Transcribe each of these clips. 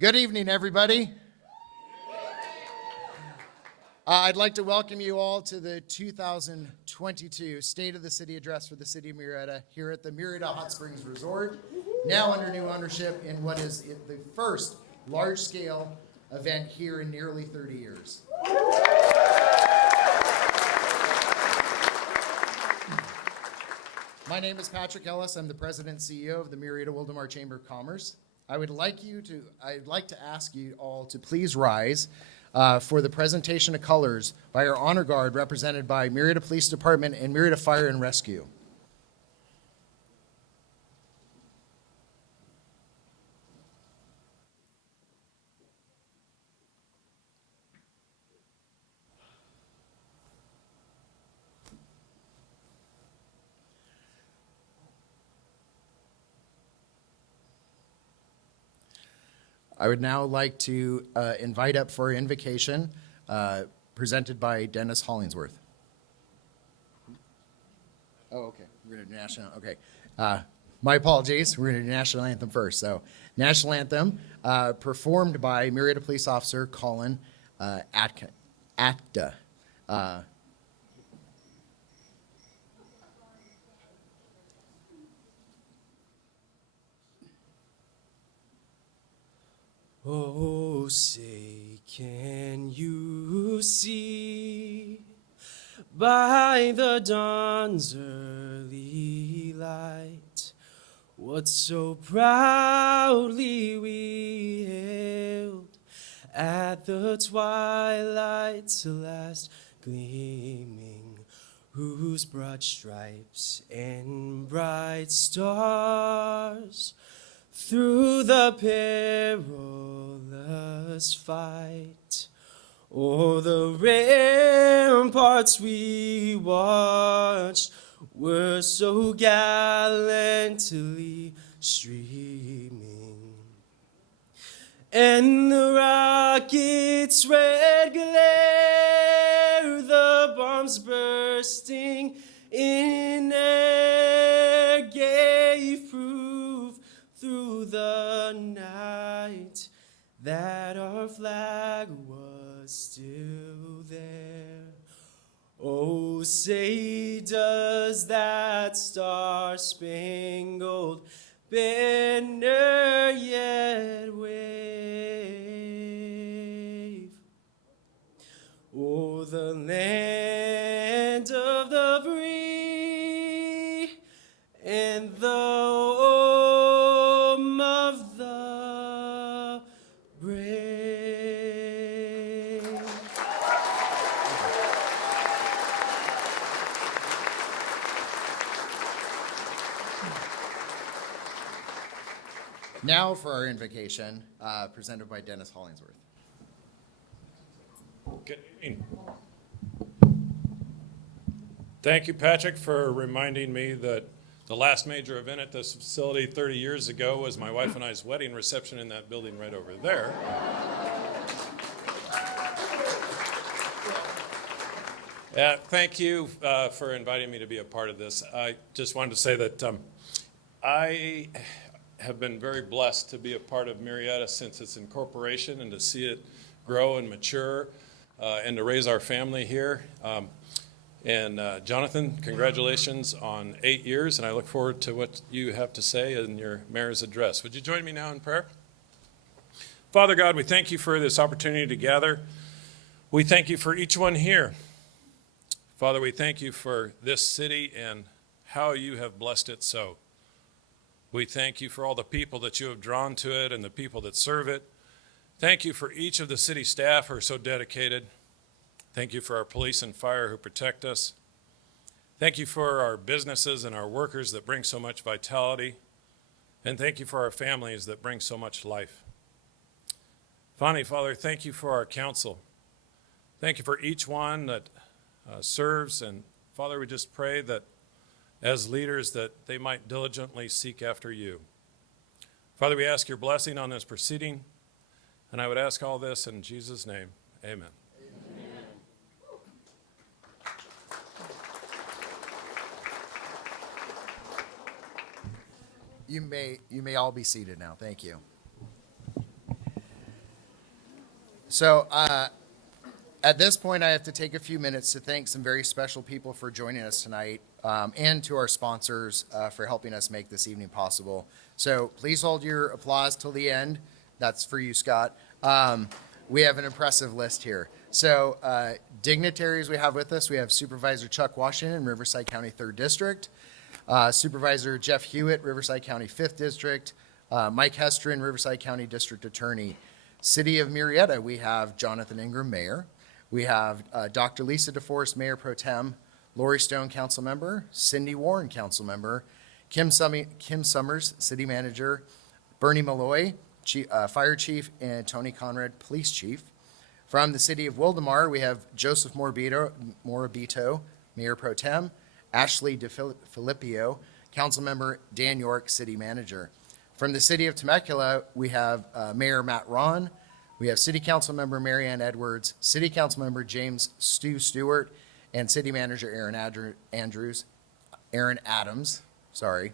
Good evening, everybody. I'd like to welcome you all to the 2022 State of the City Address for the City of Murrieta here at the Murrieta Hot Springs Resort, now under new ownership in what is the first large-scale event here in nearly 30 years. My name is Patrick Ellis. I'm the President and CEO of the Murrieta Wildomar Chamber of Commerce. I'd like to ask you all to please rise for the presentation of colors by our honor guard represented by Murrieta Police Department and Murrieta Fire and Rescue. I would now like to invite up for invocation presented by Dennis Hollingsworth. Oh, okay. We're going to do national. Okay. My apologies. We're going to do national anthem first. So, national anthem performed by Murrieta Police Officer Colin Acta. Oh, say, can you see by the dawn's early light what so proudly we hailed at the twilight's last gleaming, whose broad stripes and bright stars through the perilous fight, o'er the ramparts we watched, were so gallantly streaming. And the rocket's red glare, the bombs bursting in air, gave proof through the night that our flag was still there. Oh, say, does that star-spangled banner yet wave o'er the land of the free and the home of the brave? Now for our invocation, presented by Dennis Hollingsworth. Good evening. Thank you, Patrick, for reminding me that the last major event at this facility 30 years ago was my wife and I's wedding reception in that building right over there. Thank you for inviting me to be a part of this. I just wanted to say that I have been very blessed to be a part of Murrieta since its incorporation and to see it grow and mature and to raise our family here. And Jonathan, congratulations on 8 years, and I look forward to what you have to say in your mayor's address. Would you join me now in prayer? Father God, we thank you for this opportunity to gather. We thank you for each one here. Father, we thank you for this city and how you have blessed it so. We thank you for all the people that you have drawn to it and the people that serve it. Thank you for each of the city staff who are so dedicated. Thank you for our police and fire who protect us. Thank you for our businesses and our workers that bring so much vitality. And thank you for our families that bring so much life. Finally, Father, thank you for our council. Thank you for each one that serves. And Father, we just pray that as leaders that they might diligently seek after you. Father, we ask your blessing on this proceeding. And I would ask all this in Jesus' name. Amen. You may all be seated now. Thank you. So at this point, I have to take a few minutes to thank some very special people for joining us tonight, and to our sponsors for helping us make this evening possible. So please hold your applause till the end. That's for you, Scott. We have an impressive list here. So dignitaries we have with us, we have Supervisor Chuck Washington, Riverside County 3rd District, Supervisor Jeff Hewitt, Riverside County 5th District, Mike Hestrin, Riverside County District Attorney. City of Murrieta, we have Jonathan Ingram, Mayor. We have Dr. Lisa DeForest, Mayor Pro Tem, Lori Stone, Council Member, Cindy Warren, Council Member, Kim Summers, City Manager, Bernie Malloy, Fire Chief, and Tony Conrad, Police Chief. From the City of Wildomar, we have Joseph Morabito, Mayor Pro Tem, Ashley DeFilippio, Council Member, Dan York, City Manager. From the City of Temecula, we have Mayor Matt Ron. We have City Council Member Marianne Edwards, City Council Member James Stu Stewart, and City Manager Aaron Adams. Sorry.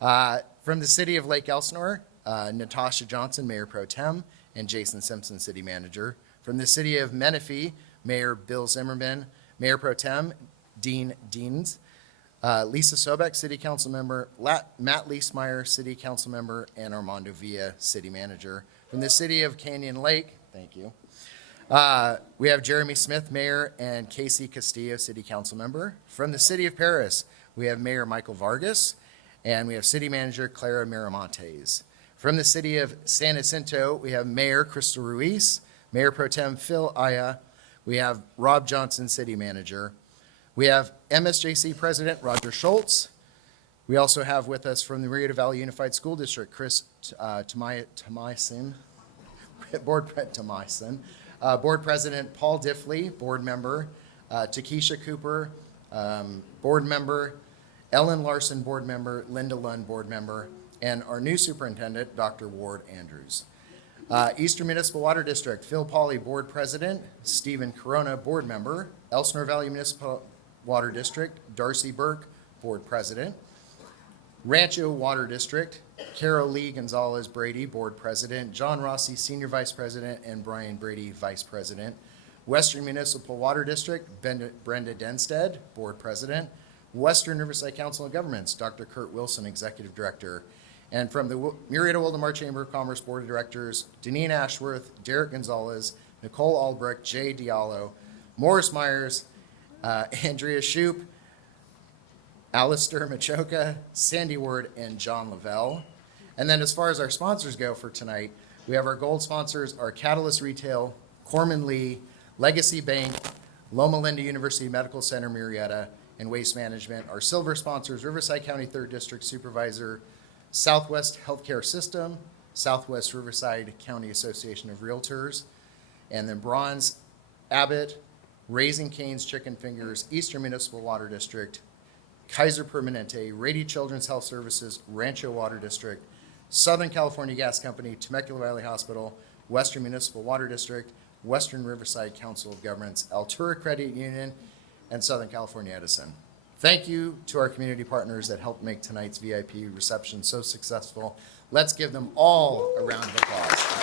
From the City of Lake Elsinore, Natasha Johnson, Mayor Pro Tem, and Jason Simpson, City Manager. From the City of Menifee, Mayor Bill Zimmerman, Mayor Pro Tem, Dean Deans, Lisa Sobek, City Council Member, Matt Leesmeyer, City Council Member, and Armando Villa, City Manager. From the City of Canyon Lake, thank you, we have Jeremy Smith, Mayor, and Casey Castillo, City Council Member. From the City of Paris, we have Mayor Michael Vargas, and we have City Manager Clara Miramontes. From the City of San Jacinto, we have Mayor Crystal Ruiz, Mayor Pro Tem Phil Aya. We have Rob Johnson, City Manager. We have MSJC President Roger Schultz. We also have with us from the Murrieta Valley Unified School District, Chris Tomaisen, Board President Paul Diffley, Board Member, Takesha Cooper, Board Member, Ellen Larson, Board Member, Linda Lund, Board Member, and our new Superintendent, Dr. Ward Andrews. Eastern Municipal Water District, Phil Pauley, Board President, Stephen Corona, Board Member, Elsinore Valley Municipal Water District, Darcy Burke, Board President. Rancho Water District, Carol Lee Gonzalez Brady, Board President, John Rossi, Senior Vice President, and Brian Brady, Vice President. Western Municipal Water District, Brenda Denstead, Board President. Western Riverside Council of Governments, Dr. Kurt Wilson, Executive Director. And from the Murrieta Wildomar Chamber of Commerce Board of Directors, Deneen Ashworth, Derek Gonzalez, Nicole Albrecht, Jay Diallo, Morris Myers, Andrea Shoup, Alistair Machoka, Sandy Ward, and John Lavelle. And then as far as our sponsors go for tonight, we have our gold sponsors are Catalyst Retail, Corman Lee, Legacy Bank, Loma Linda University Medical Center Murrieta, and Waste Management. Our silver sponsors, Riverside County 3rd District Supervisor, Southwest Healthcare System, Southwest Riverside County Association of Realtors, and then bronze, Abbott, Raising Cane's Chicken Fingers, Eastern Municipal Water District, Kaiser Permanente, Rady Children's Health Services, Rancho Water District, Southern California Gas Company, Temecula Valley Hospital, Western Municipal Water District, Western Riverside Council of Governments, Altura Credit Union, and Southern California Edison. Thank you to our community partners that helped make tonight's VIP reception so successful. Let's give them all a round of applause.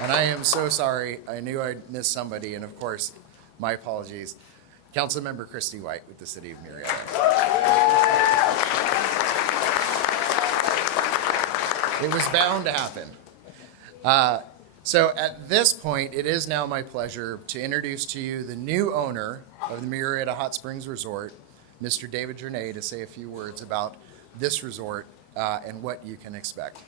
And I am so sorry. I knew I'd missed somebody, and of course, my apologies. Councilmember Christy White with the City of Murrieta. It was bound to happen. So at this point, it is now my pleasure to introduce to you the new owner of the Murrieta Hot Springs Resort, Mr. David Journay, to say a few words about this resort and what you can expect.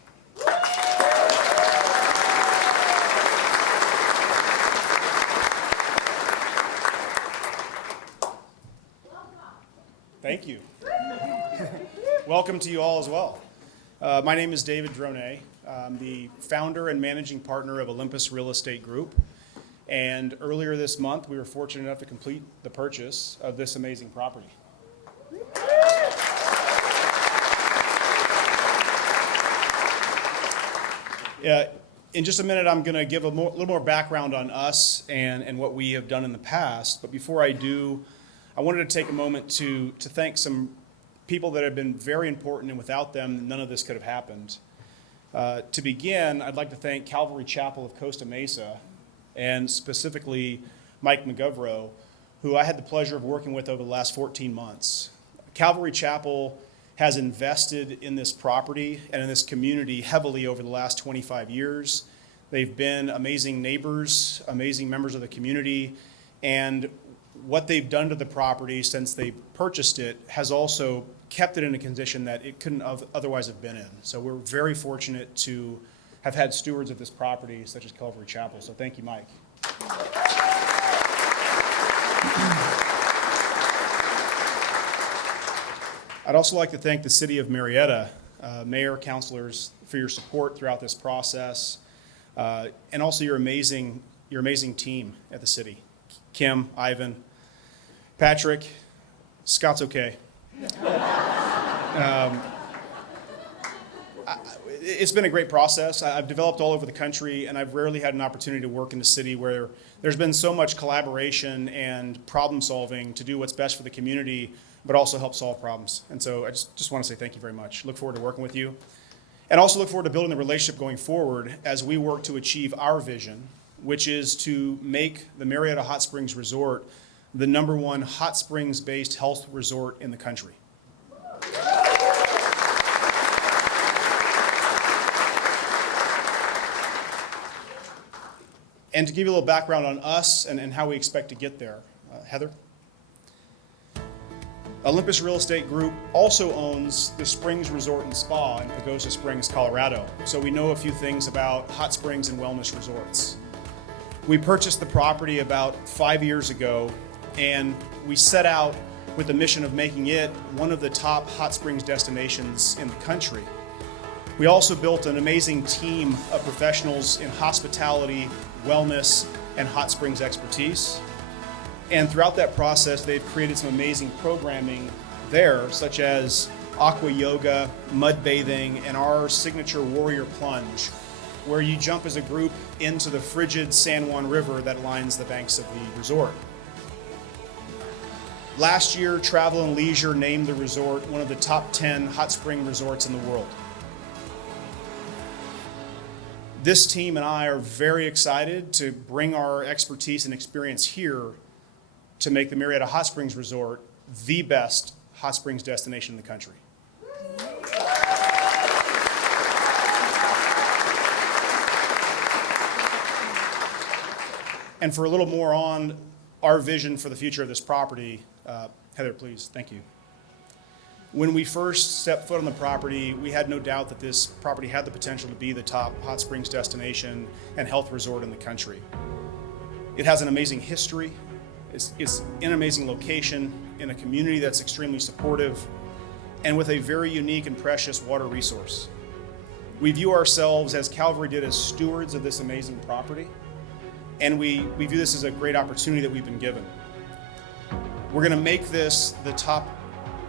Thank you. Welcome to you all as well. My name is David Journay. I'm the founder and managing partner of Olympus Real Estate Group. And earlier this month, we were fortunate enough to complete the purchase of this amazing property. In just a minute, I'm going to give a little more background on us and what we have done in the past. But before I do, I wanted to take a moment to thank some people that have been very important, and without them, none of this could have happened. To begin, I'd like to thank Calvary Chapel of Costa Mesa, and specifically Mike McGovero, who I had the pleasure of working with over the last 14 months. Calvary Chapel has invested in this property and in this community heavily over the last 25 years. They've been amazing neighbors, amazing members of the community, and what they've done to the property since they purchased it has also kept it in a condition that it couldn't otherwise have been in. So we're very fortunate to have had stewards of this property such as Calvary Chapel. So thank you, Mike. I'd also like to thank the city of Murrieta, mayor, councilors, for your support throughout this process, and also your amazing team at the city. Kim, Ivan, Patrick, Scott's okay. It's been a great process. I've developed all over the country, and I've rarely had an opportunity to work in the city where there's been so much collaboration and problem solving to do what's best for the community, but also help solve problems. And so I just want to say thank you very much. Look forward to working with you. And also look forward to building the relationship going forward as we work to achieve our vision, which is to make the Murrieta Hot Springs Resort the #1 hot springs-based health resort in the country. And to give you a little background on us and how we expect to get there, Heather? Olympus Real Estate Group also owns the Springs Resort and Spa in Pagosa Springs, Colorado. So we know a few things about hot springs and wellness resorts. We purchased the property about 5 years ago, and we set out with the mission of making it one of the top hot springs destinations in the country. We also built an amazing team of professionals in hospitality, wellness, and hot springs expertise. And throughout that process, they've created some amazing programming there, such as aqua yoga, mud bathing, and our signature warrior plunge, where you jump as a group into the frigid San Juan River that lines the banks of the resort. Last year, Travel and Leisure named the resort one of the top 10 hot spring resorts in the world. This team and I are very excited to bring our expertise and experience here to make the Murrieta Hot Springs Resort the best hot springs destination in the country. And for a little more on our vision for the future of this property, Heather, please, thank you. When we first stepped foot on the property, we had no doubt that this property had the potential to be the top hot springs destination and health resort in the country. It has an amazing history. It's in an amazing location, in a community that's extremely supportive, and with a very unique and precious water resource. We view ourselves, as Calvary did, as stewards of this amazing property, and we view this as a great opportunity that we've been given. We're going to make this the top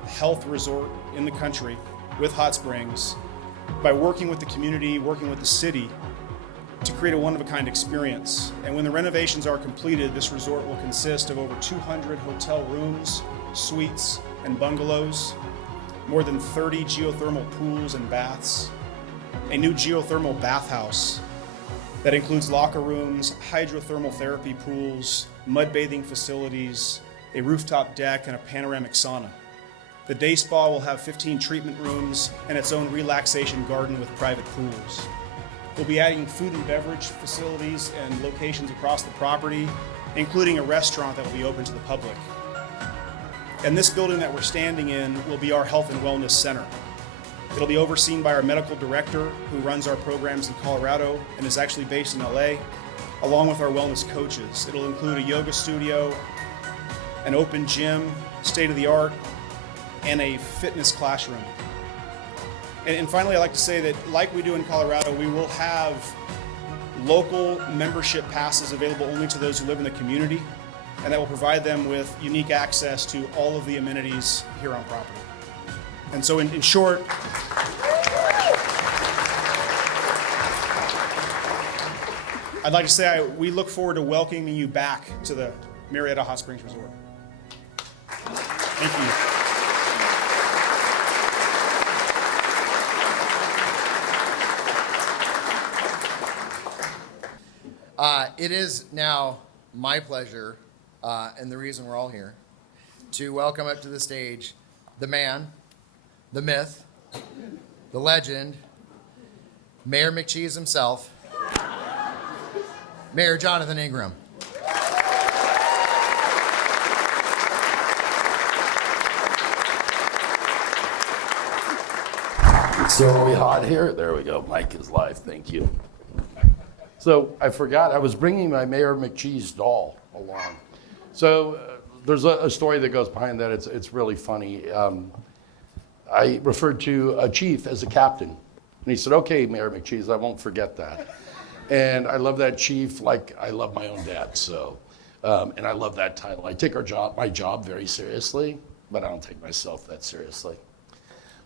health resort in the country with hot springs by working with the community, working with the city to create a one-of-a-kind experience. And when the renovations are completed, this resort will consist of over 200 hotel rooms, suites, and bungalows, more than 30 geothermal pools and baths, a new geothermal bathhouse that includes locker rooms, hydrothermal therapy pools, mud bathing facilities, a rooftop deck, and a panoramic sauna. The day spa will have 15 treatment rooms and its own relaxation garden with private pools. We'll be adding food and beverage facilities and locations across the property, including a restaurant that will be open to the public. And this building that we're standing in will be our health and wellness center. It'll be overseen by our medical director, who runs our programs in Colorado and is actually based in LA, along with our wellness coaches. It'll include a yoga studio, an open gym, state-of-the-art, and a fitness classroom. And finally, I'd like to say that, like we do in Colorado, we will have local membership passes available only to those who live in the community, and that will provide them with unique access to all of the amenities here on property. And so in short, I'd like to say we look forward to welcoming you back to the Murrieta Hot Springs Resort. Thank you. It is now my pleasure, and the reason we're all here, to welcome up to the stage the man, the myth, the legend, Mayor McCheese himself, Mayor Jonathan Ingram. So are we hot here? There we go. Mic is live. Thank you. So I forgot I was bringing my Mayor McCheese doll along. So there's a story that goes behind that. It's really funny. I referred to a chief as a captain, and he said, "Okay, Mayor McCheese, I won't forget that." And I love that chief like I love my own dad. So, and I love that title. I take my job very seriously, but I don't take myself that seriously.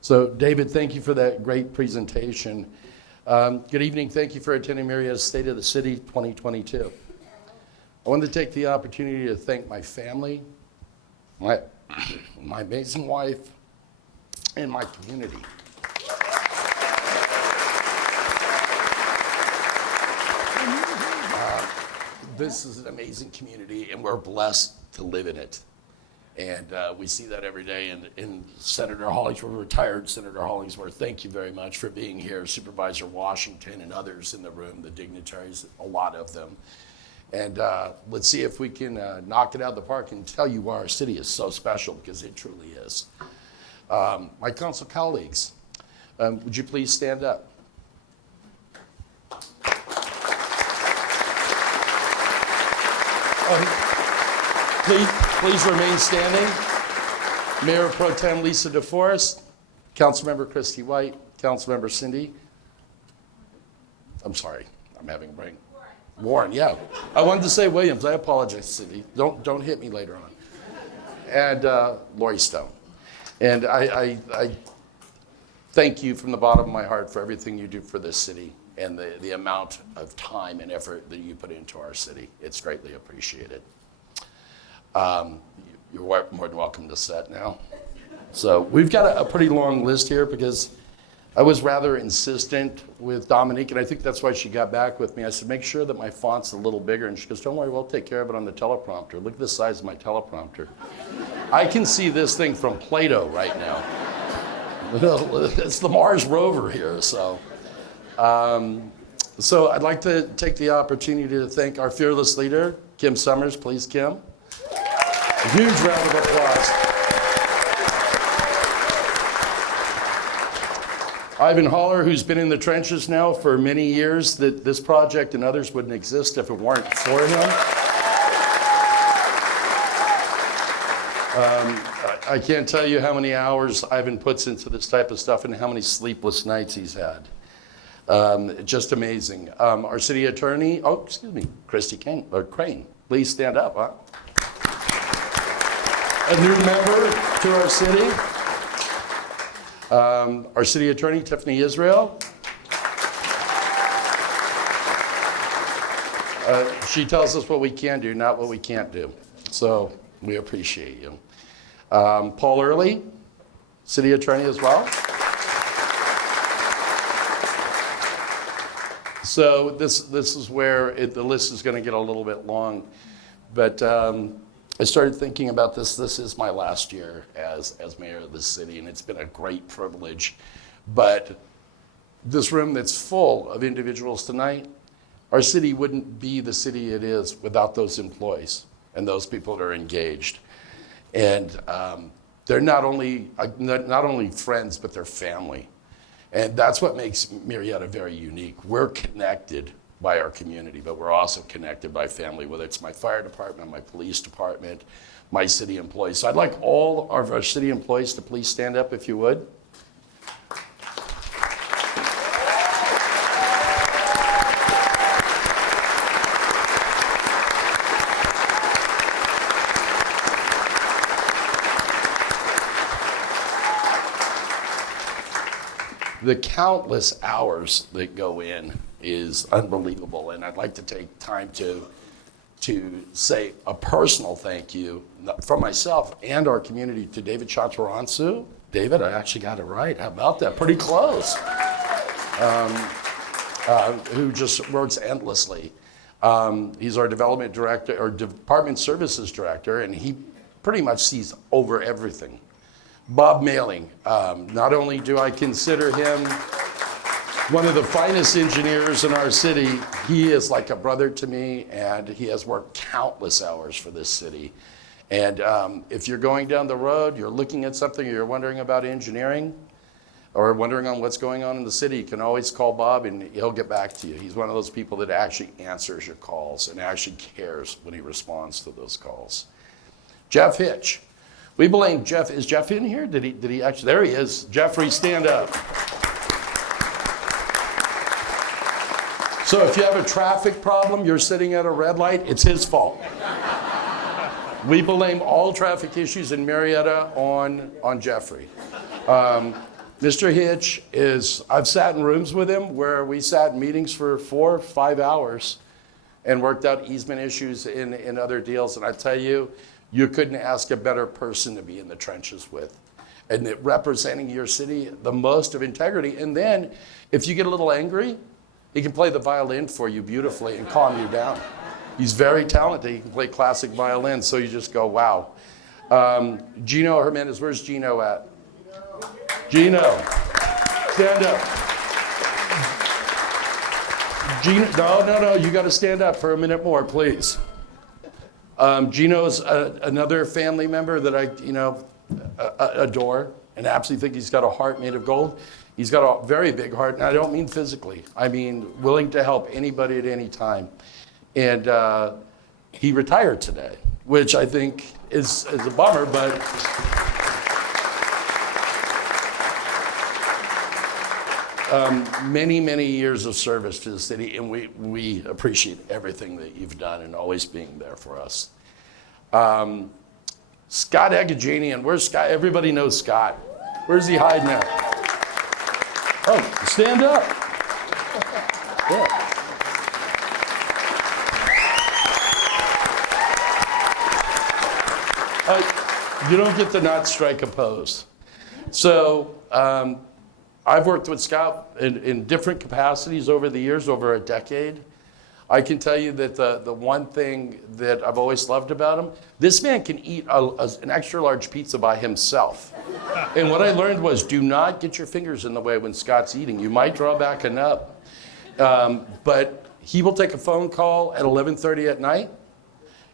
So, David, thank you for that great presentation. Good evening. Thank you for attending Murrieta's State of the City 2022. I wanted to take the opportunity to thank my family, my amazing wife, and my community. This is an amazing community, and we're blessed to live in it. And we see that every day. And Senator Hollingsworth, retired Senator Hollingsworth, thank you very much for being here. Supervisor Washington and others in the room, the dignitaries, a lot of them. And let's see if we can knock it out of the park and tell you why our city is so special, because it truly is. My council colleagues, would you please stand up? Please remain standing. Mayor Pro Tem Lisa DeForest, Councilmember Christy White, Councilmember Cindy. I'm sorry, I'm having a brain. Warren, yeah. I wanted to say Williams. I apologize, Cindy. Don't hit me later on. And Lori Stone. And I thank you from the bottom of my heart for everything you do for this city and the amount of time and effort that you put into our city. It's greatly appreciated. You're more than welcome to sit now. So we've got a pretty long list here because I was rather insistent with Dominique, and I think that's why she got back with me. I said, make sure that my font's a little bigger. And she goes, don't worry, we'll take care of it on the teleprompter. Look at the size of my teleprompter. I can see this thing from Plato right now. It's the Mars rover here, so. So I'd like to take the opportunity to thank our fearless leader, Kim Summers. Please, Kim. A huge round of applause. Ivan Haller, who's been in the trenches now for many years, that this project and others wouldn't exist if it weren't for him. I can't tell you how many hours Ivan puts into this type of stuff and how many sleepless nights he's had. Just amazing. Our city attorney, Christy Crane, please stand up. Huh? A new member to our city. Our city attorney, Tiffany Israel. She tells us what we can do, not what we can't do. So we appreciate you. Paul Early, city attorney as well. So this is where the list is going to get a little bit long. But I started thinking about this. This is my last year as mayor of the city, and it's been a great privilege. But this room that's full of individuals tonight, our city wouldn't be the city it is without those employees and those people that are engaged. And they're not only friends, but they're family. And that's what makes Murrieta very unique. We're connected by our community, but we're also connected by family, whether it's my fire department, my police department, my city employees. So I'd like all of our city employees to please stand up if you would. The countless hours that go in is unbelievable, and I'd like to take time to say a personal thank you from myself and our community to David Chaturansu. David, I actually got it right. How about that? Pretty close. Who just works endlessly. He's our development director, or department services director, and he pretty much sees over everything. Bob Mailing, not only do I consider him one of the finest engineers in our city, he is like a brother to me, and he has worked countless hours for this city. And if you're going down the road, you're looking at something, you're wondering about engineering, or wondering on what's going on in the city, you can always call Bob and he'll get back to you. He's one of those people that actually answers your calls and actually cares when he responds to those calls. Jeff Hitch. We blame Jeff. Is Jeff in here? Did he actually? There he is. Jeffrey, stand up. So if you have a traffic problem, you're sitting at a red light, it's his fault. We blame all traffic issues in Murrieta on Jeffrey. Mr. Hitch I've sat in rooms with him where we sat in meetings for 4 or 5 hours and worked out easement issues in other deals. And I tell you, you couldn't ask a better person to be in the trenches with. And representing your city, the most of integrity. And then, if you get a little angry, he can play the violin for you beautifully and calm you down. He's very talented. He can play classic violin, so you just go, wow. Gino Hernandez, where's Gino at? Gino, stand up. Gino, no, you got to stand up for a minute more, please. Gino's another family member that I, adore and absolutely think he's got a heart made of gold. He's got a very big heart, and I don't mean physically. I mean willing to help anybody at any time. And he retired today, which I think is a bummer, but many, many years of service to the city, and we appreciate everything that you've done and always being there for us. Scott Agajanian, where's Scott? Everybody knows Scott. Where's he hiding at? Oh, stand up. Yeah. You don't get to not strike a pose. So I've worked with Scott in different capacities over the years, over a decade. I can tell you that the one thing that I've always loved about him, this man can eat an extra large pizza by himself. And what I learned was, do not get your fingers in the way when Scott's eating. You might draw back a nub. But he will take a phone call at 11:30 at night.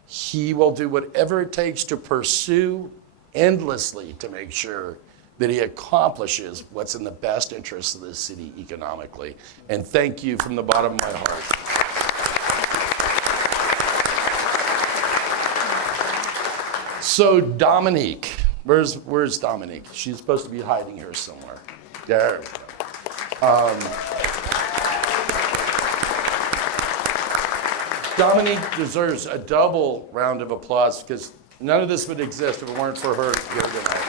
He will do whatever it takes to pursue endlessly to make sure that he accomplishes what's in the best interest of the city economically. And thank you from the bottom of my heart. So Dominique, where's Dominique? She's supposed to be hiding here somewhere. There we go. Dominique deserves a double round of applause because none of this would exist if it weren't for her here tonight.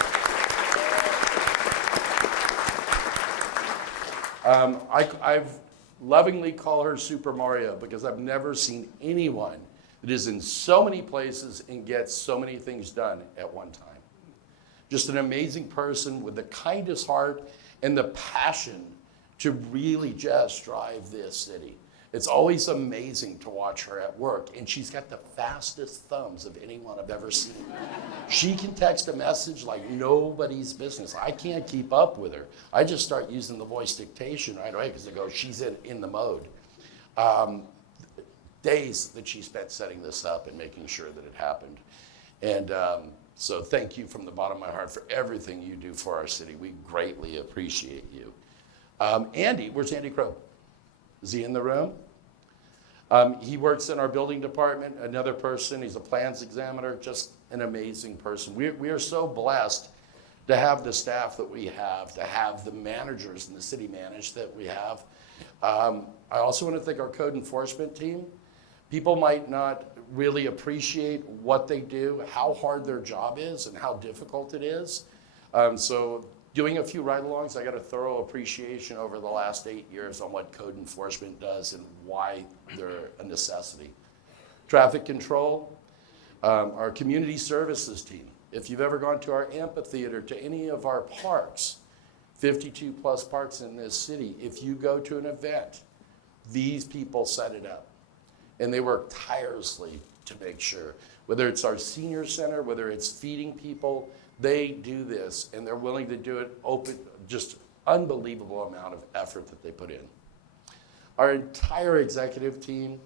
I've lovingly call her Super Mario because I've never seen anyone that is in so many places and gets so many things done at one time. Just an amazing person with the kindest heart and the passion to really just drive this city. It's always amazing to watch her at work, and she's got the fastest thumbs of anyone I've ever seen. She can text a message like nobody's business. I can't keep up with her. I just start using the voice dictation right away because I go, she's in the mode. Days that she spent setting this up and making sure that it happened. And so thank you from the bottom of my heart for everything you do for our city. We greatly appreciate you. Andy, where's Andy Crow? Is he in the room? He works in our building department, another person. He's a plans examiner, just an amazing person. We are so blessed to have the staff that we have, to have the managers and the city managed that we have. I also want to thank our code enforcement team. People might not really appreciate what they do, how hard their job is, and how difficult it is. So doing a few ride-alongs, I got a thorough appreciation over the last 8 years on what code enforcement does and why they're a necessity. Traffic control, our community services team. If you've ever gone to our amphitheater, to any of our parks, 52 plus parks in this city, if you go to an event, these people set it up. and they work tirelessly to make sure, whether it's our senior center, whether it's feeding people, they do this, and they're willing to do it open, just unbelievable amount of effort that they put in. Our entire executive team,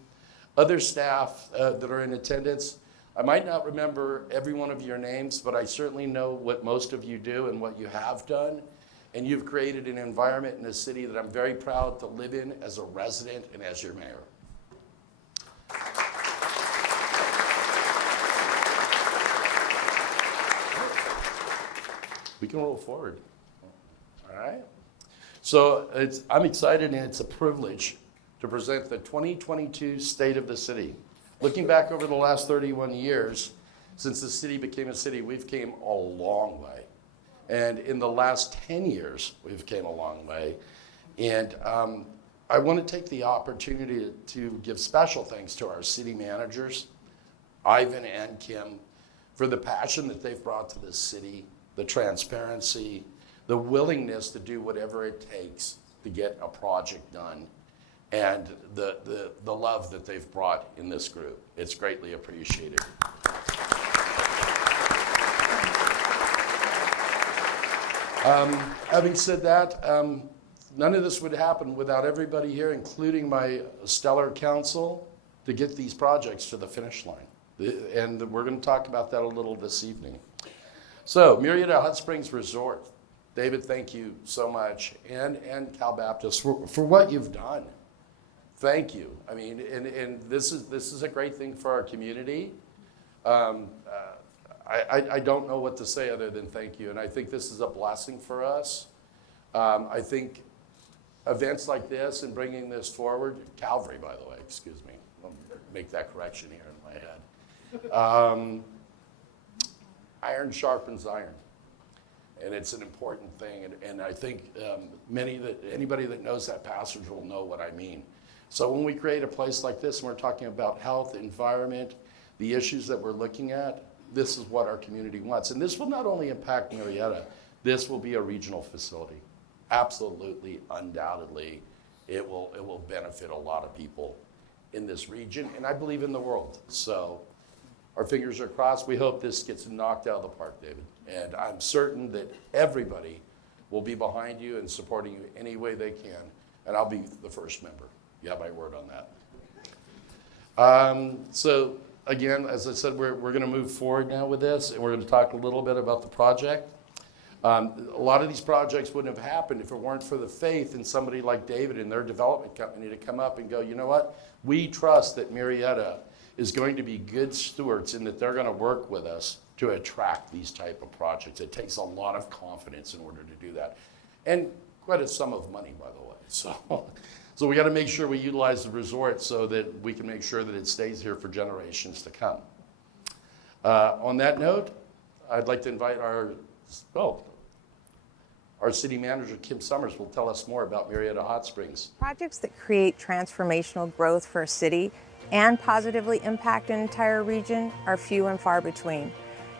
other staff that are in attendance, I might not remember every one of your names, but I certainly know what most of you do and what you have done. And you've created an environment in the city that I'm very proud to live in as a resident and as your mayor. We can roll forward. All right. So I'm excited, and it's a privilege to present the 2022 State of the City. Looking back over the last 31 years, since the city became a city, we've came a long way. And in the last 10 years, we've came a long way. And I want to take the opportunity to give special thanks to our city managers, Ivan and Kim, for the passion that they've brought to this city, the transparency, the willingness to do whatever it takes to get a project done, and the love that they've brought in this group. It's greatly appreciated. Having said that, none of this would happen without everybody here, including my stellar council, to get these projects to the finish line. And we're going to talk about that a little this evening. So, Murrieta Hot Springs Resort. David, thank you so much, and Cal Baptist for what you've done. Thank you. I mean, and this is a great thing for our community. I don't know what to say other than thank you, and I think this is a blessing for us. I think events like this and bringing this forward, Calvary, by the way, excuse me, I'll make that correction here in my head. Iron sharpens iron, and it's an important thing, and I think anybody that knows that passage will know what I mean. So when we create a place like this, and we're talking about health, environment, the issues that we're looking at, this is what our community wants. And this will not only impact Murrieta, this will be a regional facility. Absolutely, undoubtedly, it will benefit a lot of people in this region, and I believe in the world. So our fingers are crossed. We hope this gets knocked out of the park, David. And I'm certain that everybody will be behind you and supporting you any way they can. And I'll be the first member. You have my word on that. So again, as I said, we're going to move forward now with this, and we're going to talk a little bit about the project. A lot of these projects wouldn't have happened if it weren't for the faith in somebody like David and their development company to come up and go, you know what? We trust that Murrieta is going to be good stewards and that they're going to work with us to attract these type of projects. It takes a lot of confidence in order to do that. And quite a sum of money, by the way. So we got to make sure we utilize the resort so that we can make sure that it stays here for generations to come. On that note, I'd like to invite our city manager, Kim Summers, will tell us more about Murrieta Hot Springs. Projects that create transformational growth for a city and positively impact an entire region are few and far between.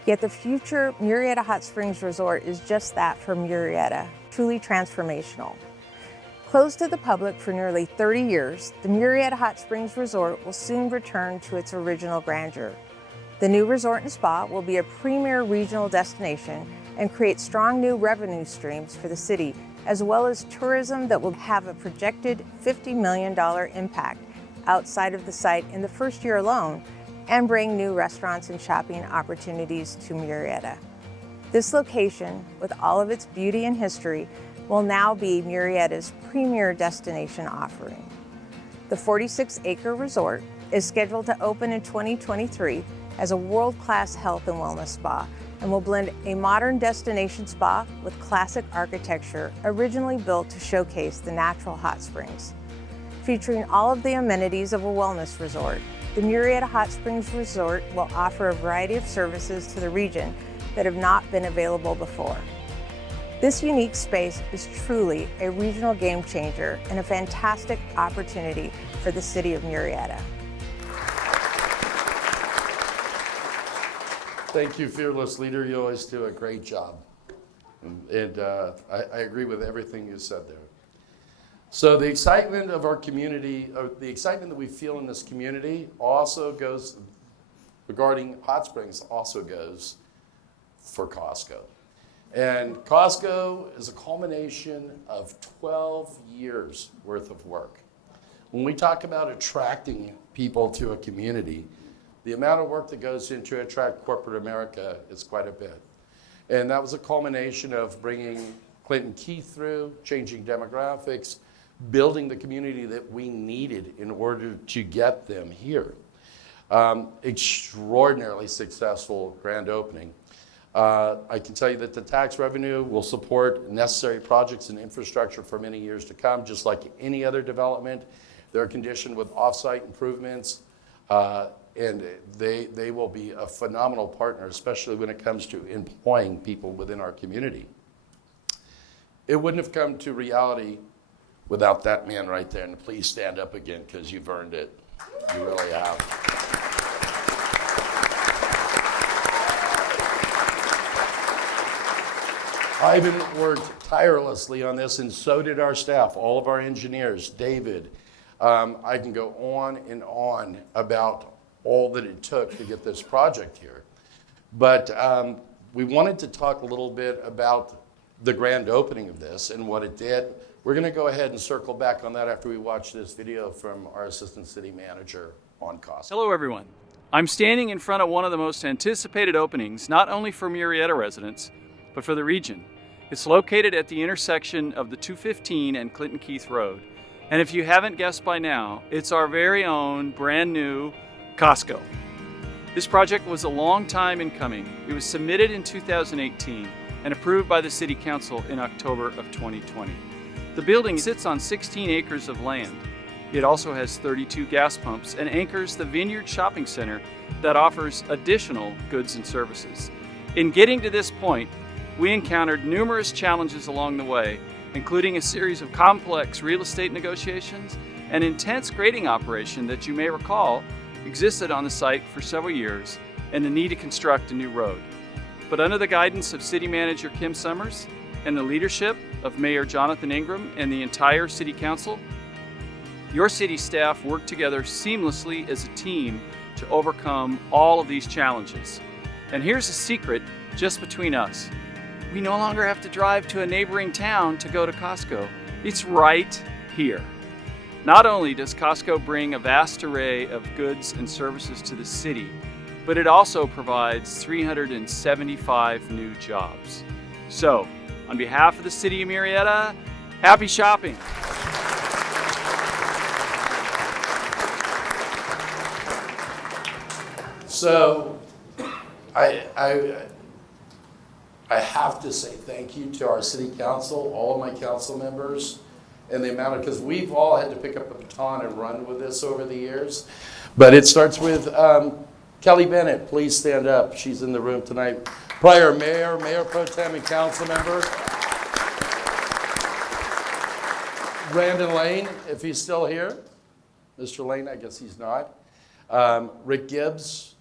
Yet the future Murrieta Hot Springs Resort is just that for Murrieta, truly transformational. Closed to the public for nearly 30 years, the Murrieta Hot Springs Resort will soon return to its original grandeur. The new resort and spa will be a premier regional destination and create strong new revenue streams for the city, as well as tourism that will have a projected $50 million impact outside of the site in the first year alone, and bring new restaurants and shopping opportunities to Murrieta. This location, with all of its beauty and history, will now be Murrieta's premier destination offering. The 46-acre resort is scheduled to open in 2023 as a world-class health and wellness spa, and will blend a modern destination spa with classic architecture originally built to showcase the natural hot springs. Featuring all of the amenities of a wellness resort, the Murrieta Hot Springs Resort will offer a variety of services to the region that have not been available before. This unique space is truly a regional game changer and a fantastic opportunity for the city of Murrieta. Thank you, fearless leader. You always do a great job. And I agree with everything you said there. So the excitement of our community, the excitement that we feel in this community also goes, regarding Hot Springs, also goes for Costco. And Costco is a culmination of 12 years worth of work. When we talk about attracting people to a community, the amount of work that goes into to attract corporate America is quite a bit. And that was a culmination of bringing Clinton Keith through, changing demographics, building the community that we needed in order to get them here. Extraordinarily successful grand opening. I can tell you that the tax revenue will support necessary projects and infrastructure for many years to come, just like any other development. They're conditioned with off-site improvements, and they will be a phenomenal partner, especially when it comes to employing people within our community. It wouldn't have come to reality without that man right there, and please stand up again because you've earned it. You really have. Ivan worked tirelessly on this, and so did our staff, all of our engineers, David. I can go on and on about all that it took to get this project here. But we wanted to talk a little bit about the grand opening of this and what it did. We're going to go ahead and circle back on that after we watch this video from our Assistant City Manager on Costco. Hello everyone. I'm standing in front of one of the most anticipated openings, not only for Murrieta residents, but for the region. It's located at the intersection of the 215 and Clinton Keith Road. And if you haven't guessed by now, it's our very own brand new Costco. This project was a long time in coming. It was submitted in 2018 and approved by the City Council in October of 2020. The building sits on 16 acres of land. It also has 32 gas pumps and anchors the Vineyard Shopping Center that offers additional goods and services. In getting to this point, we encountered numerous challenges along the way, including a series of complex real estate negotiations, an intense grading operation that you may recall existed on the site for several years, and the need to construct a new road. But under the guidance of City Manager Kim Summers and the leadership of Mayor Jonathan Ingram and the entire City Council, your city staff worked together seamlessly as a team to overcome all of these challenges. And here's a secret just between us. We no longer have to drive to a neighboring town to go to Costco. It's right here. Not only does Costco bring a vast array of goods and services to the city, but it also provides 375 new jobs. So, on behalf of the City of Murrieta, happy shopping! So, I have to say thank you to our city council, all of my council members, and the amount of, because we've all had to pick up a baton and run with this over the years. But it starts with Kelly Bennett. Please stand up. She's in the room tonight. Prior mayor, mayor pro tem, and council member. Brandon Lane, if he's still here. Mr. Lane, I guess he's not. Rick Gibbs,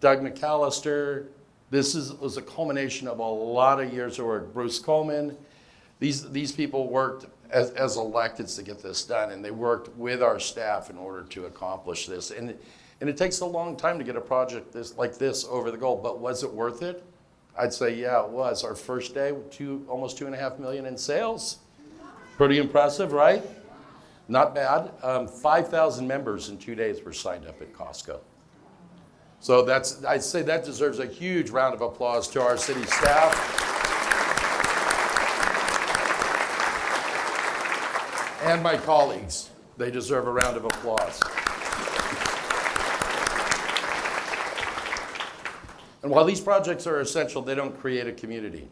Doug McAllister. This was a culmination of a lot of years of work. Bruce Coleman. These people worked as electeds to get this done, and they worked with our staff in order to accomplish this. And it takes a long time to get a project like this over the goal, but was it worth it? I'd say, yeah, it was. Our first day, almost $2.5 million in sales. Pretty impressive, right? Not bad. 5,000 members in 2 days were signed up at Costco. So I'd say that deserves a huge round of applause to our city staff. And my colleagues. They deserve a round of applause. And while these projects are essential, they don't create a community.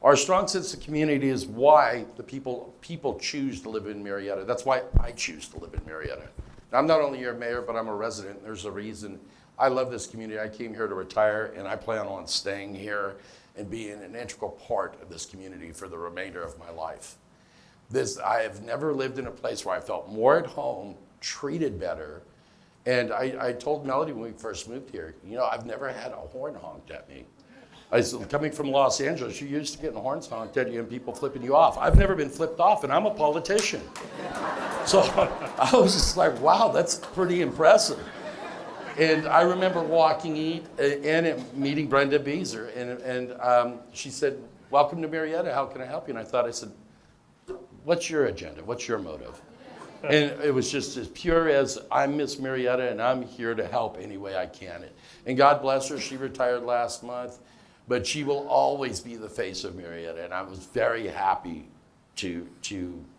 Our strong sense of community is why the people choose to live in Murrieta. That's why I choose to live in Murrieta. Now, I'm not only your mayor, but I'm a resident. There's a reason. I love this community. I came here to retire, and I plan on staying here and being an integral part of this community for the remainder of my life. I have never lived in a place where I felt more at home, treated better. And I told Melody when we first moved here, I've never had a horn honked at me. I said, coming from Los Angeles, you're used to getting horns honked at you and people flipping you off. I've never been flipped off, and I'm a politician. So I was just like, wow, that's pretty impressive. And I remember walking in and meeting Brenda Beezer, and she said, welcome to Murrieta, how can I help you? And I said, what's your agenda? What's your motive? And it was just as pure as, I'm Miss Murrieta, and I'm here to help any way I can. And God bless her, she retired last month, but she will always be the face of Murrieta, and I was very happy to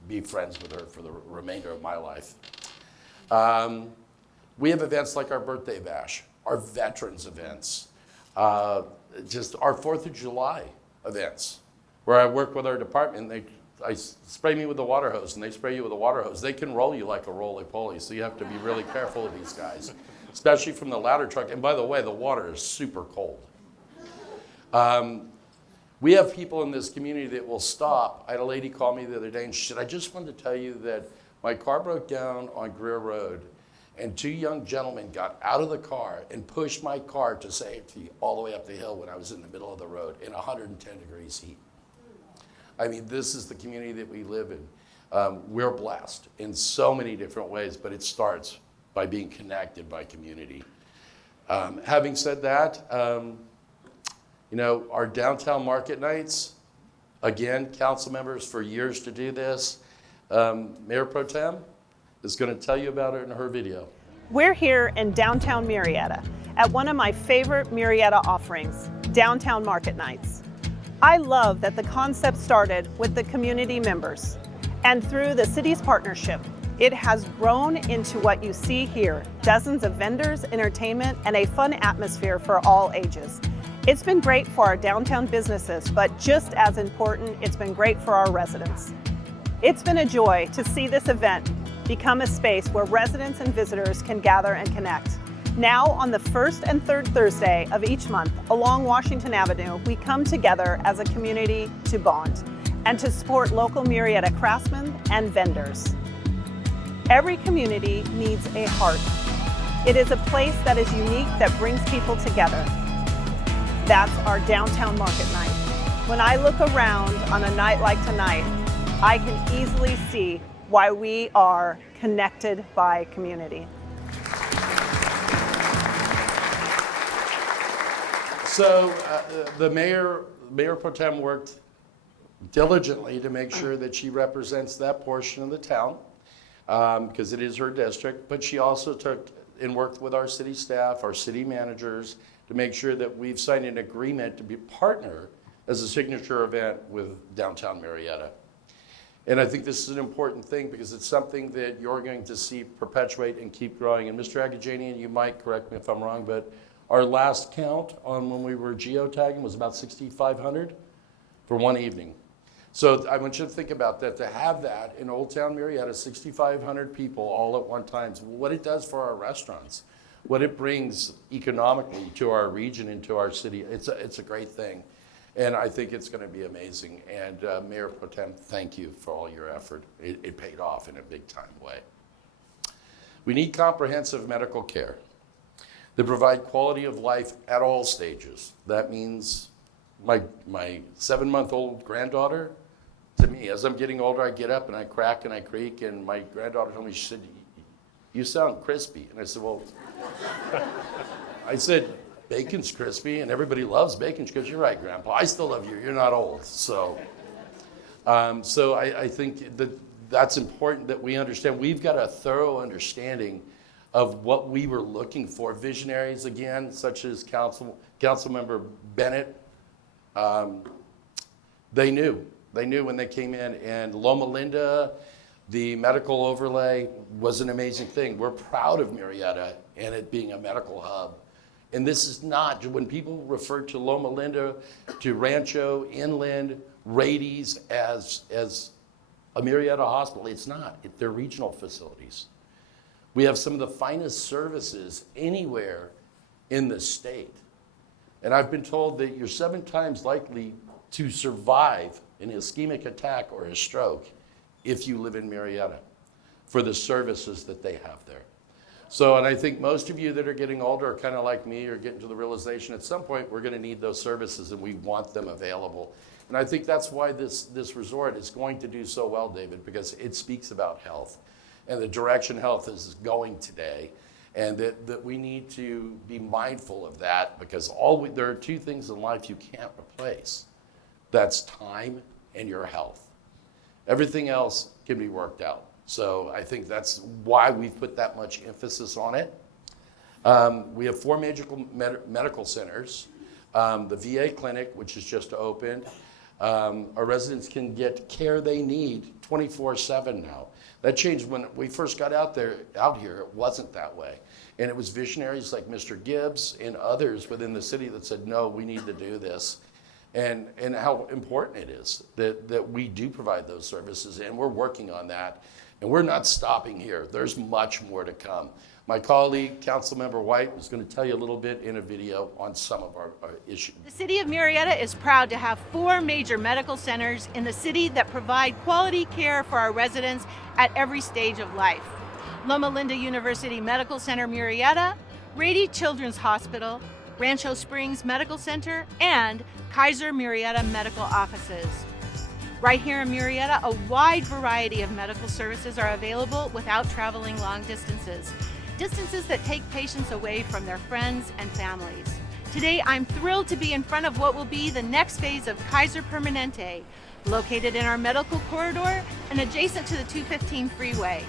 be friends with her for the remainder of my life. We have events like our birthday bash, our veterans events, just our 4th of July events, where I work with our department. I spray me with a water hose, and they spray you with a water hose. They can roll you like a roly-poly, so you have to be really careful with these guys, especially from the ladder truck. And by the way, the water is super cold. We have people in this community that will stop. I had a lady call me the other day, and she said, I just wanted to tell you that my car broke down on Greer Road, and 2 young gentlemen got out of the car and pushed my car to safety all the way up the hill when I was in the middle of the road in 110 degrees heat. I mean, this is the community that we live in. We're blessed in so many different ways, but it starts by being connected by community. Having said that, you know, our downtown market nights, again, council members for years to do this. Mayor Pro Tem is going to tell you about it in her video. We're here in downtown Murrieta at one of my favorite Murrieta offerings, Downtown Market Nights. I love that the concept started with the community members, and through the city's partnership, it has grown into what you see here, dozens of vendors, entertainment, and a fun atmosphere for all ages. It's been great for our downtown businesses, but just as important, it's been great for our residents. It's been a joy to see this event become a space where residents and visitors can gather and connect. Now, on the 1st and 3rd Thursday of each month along Washington Avenue, we come together as a community to bond and to support local Murrieta craftsmen and vendors. Every community needs a heart. It is a place that is unique, that brings people together. That's our downtown market night. When I look around on a night like tonight, I can easily see why we are connected by community. So the Mayor Pro Tem worked diligently to make sure that she represents that portion of the town, because it is her district, but she also took and worked with our city staff, our city managers, to make sure that we've signed an agreement to be partner as a signature event with downtown Murrieta. And I think this is an important thing because it's something that you're going to see perpetuate and keep growing. And Mr. Agajanian, you might correct me if I'm wrong, but our last count on when we were geotagging was about 6,500 for one evening. So I want you to think about that, to have that in Old Town Murrieta, 6,500 people all at one time, what it does for our restaurants, what it brings economically to our region and to our city. It's a great thing. And I think it's going to be amazing. And Mayor Pro Tem, thank you for all your effort. It paid off in a big time way. We need comprehensive medical care that provide quality of life at all stages. That means my 7-month-old granddaughter, to me, as I'm getting older, I get up and I crack and I creak, and my granddaughter told me, she said, you sound crispy. And I said, well, I said, bacon's crispy, and everybody loves bacon. She goes, you're right, Grandpa. I still love you. You're not old. So I think that's important that we understand. We've got a thorough understanding of what we were looking for. Visionaries, again, such as Councilmember Bennett, they knew when they came in. And Loma Linda, the medical overlay was an amazing thing. We're proud of Murrieta and it being a medical hub. And this is not, when people refer to Loma Linda, to Rancho, Inland, Rades as a Murrieta hospital, it's not. They're regional facilities. We have some of the finest services anywhere in the state. And I've been told that you're 7 times likely to survive an ischemic attack or a stroke if you live in Murrieta for the services that they have there. So, and I think most of you that are getting older are kind of like me, or getting to the realization at some point we're going to need those services and we want them available. And I think that's why this resort is going to do so well, David, because it speaks about health and the direction health is going today. And that we need to be mindful of that, because there are two things in life you can't replace. That's time and your health. Everything else can be worked out. So I think that's why we've put that much emphasis on it. We have 4 major medical centers. The VA clinic, which is just opened. Our residents can get care they need 24/7 now. That changed when we first got out here. It wasn't that way. And it was visionaries like Mr. Gibbs and others within the city that said, no, we need to do this. And how important it is that we do provide those services, and we're working on that. And we're not stopping here. There's much more to come. My colleague, Councilmember White, is going to tell you a little bit in a video on some of our issues. The City of Murrieta is proud to have 4 major medical centers in the city that provide quality care for our residents at every stage of life. Loma Linda University Medical Center Murrieta, Rady Children's Hospital, Rancho Springs Medical Center, and Kaiser Murrieta Medical Offices. Right here in Murrieta, a wide variety of medical services are available without traveling long distances. Distances that take patients away from their friends and families. Today, I'm thrilled to be in front of what will be the next phase of Kaiser Permanente, located in our medical corridor and adjacent to the 215 freeway.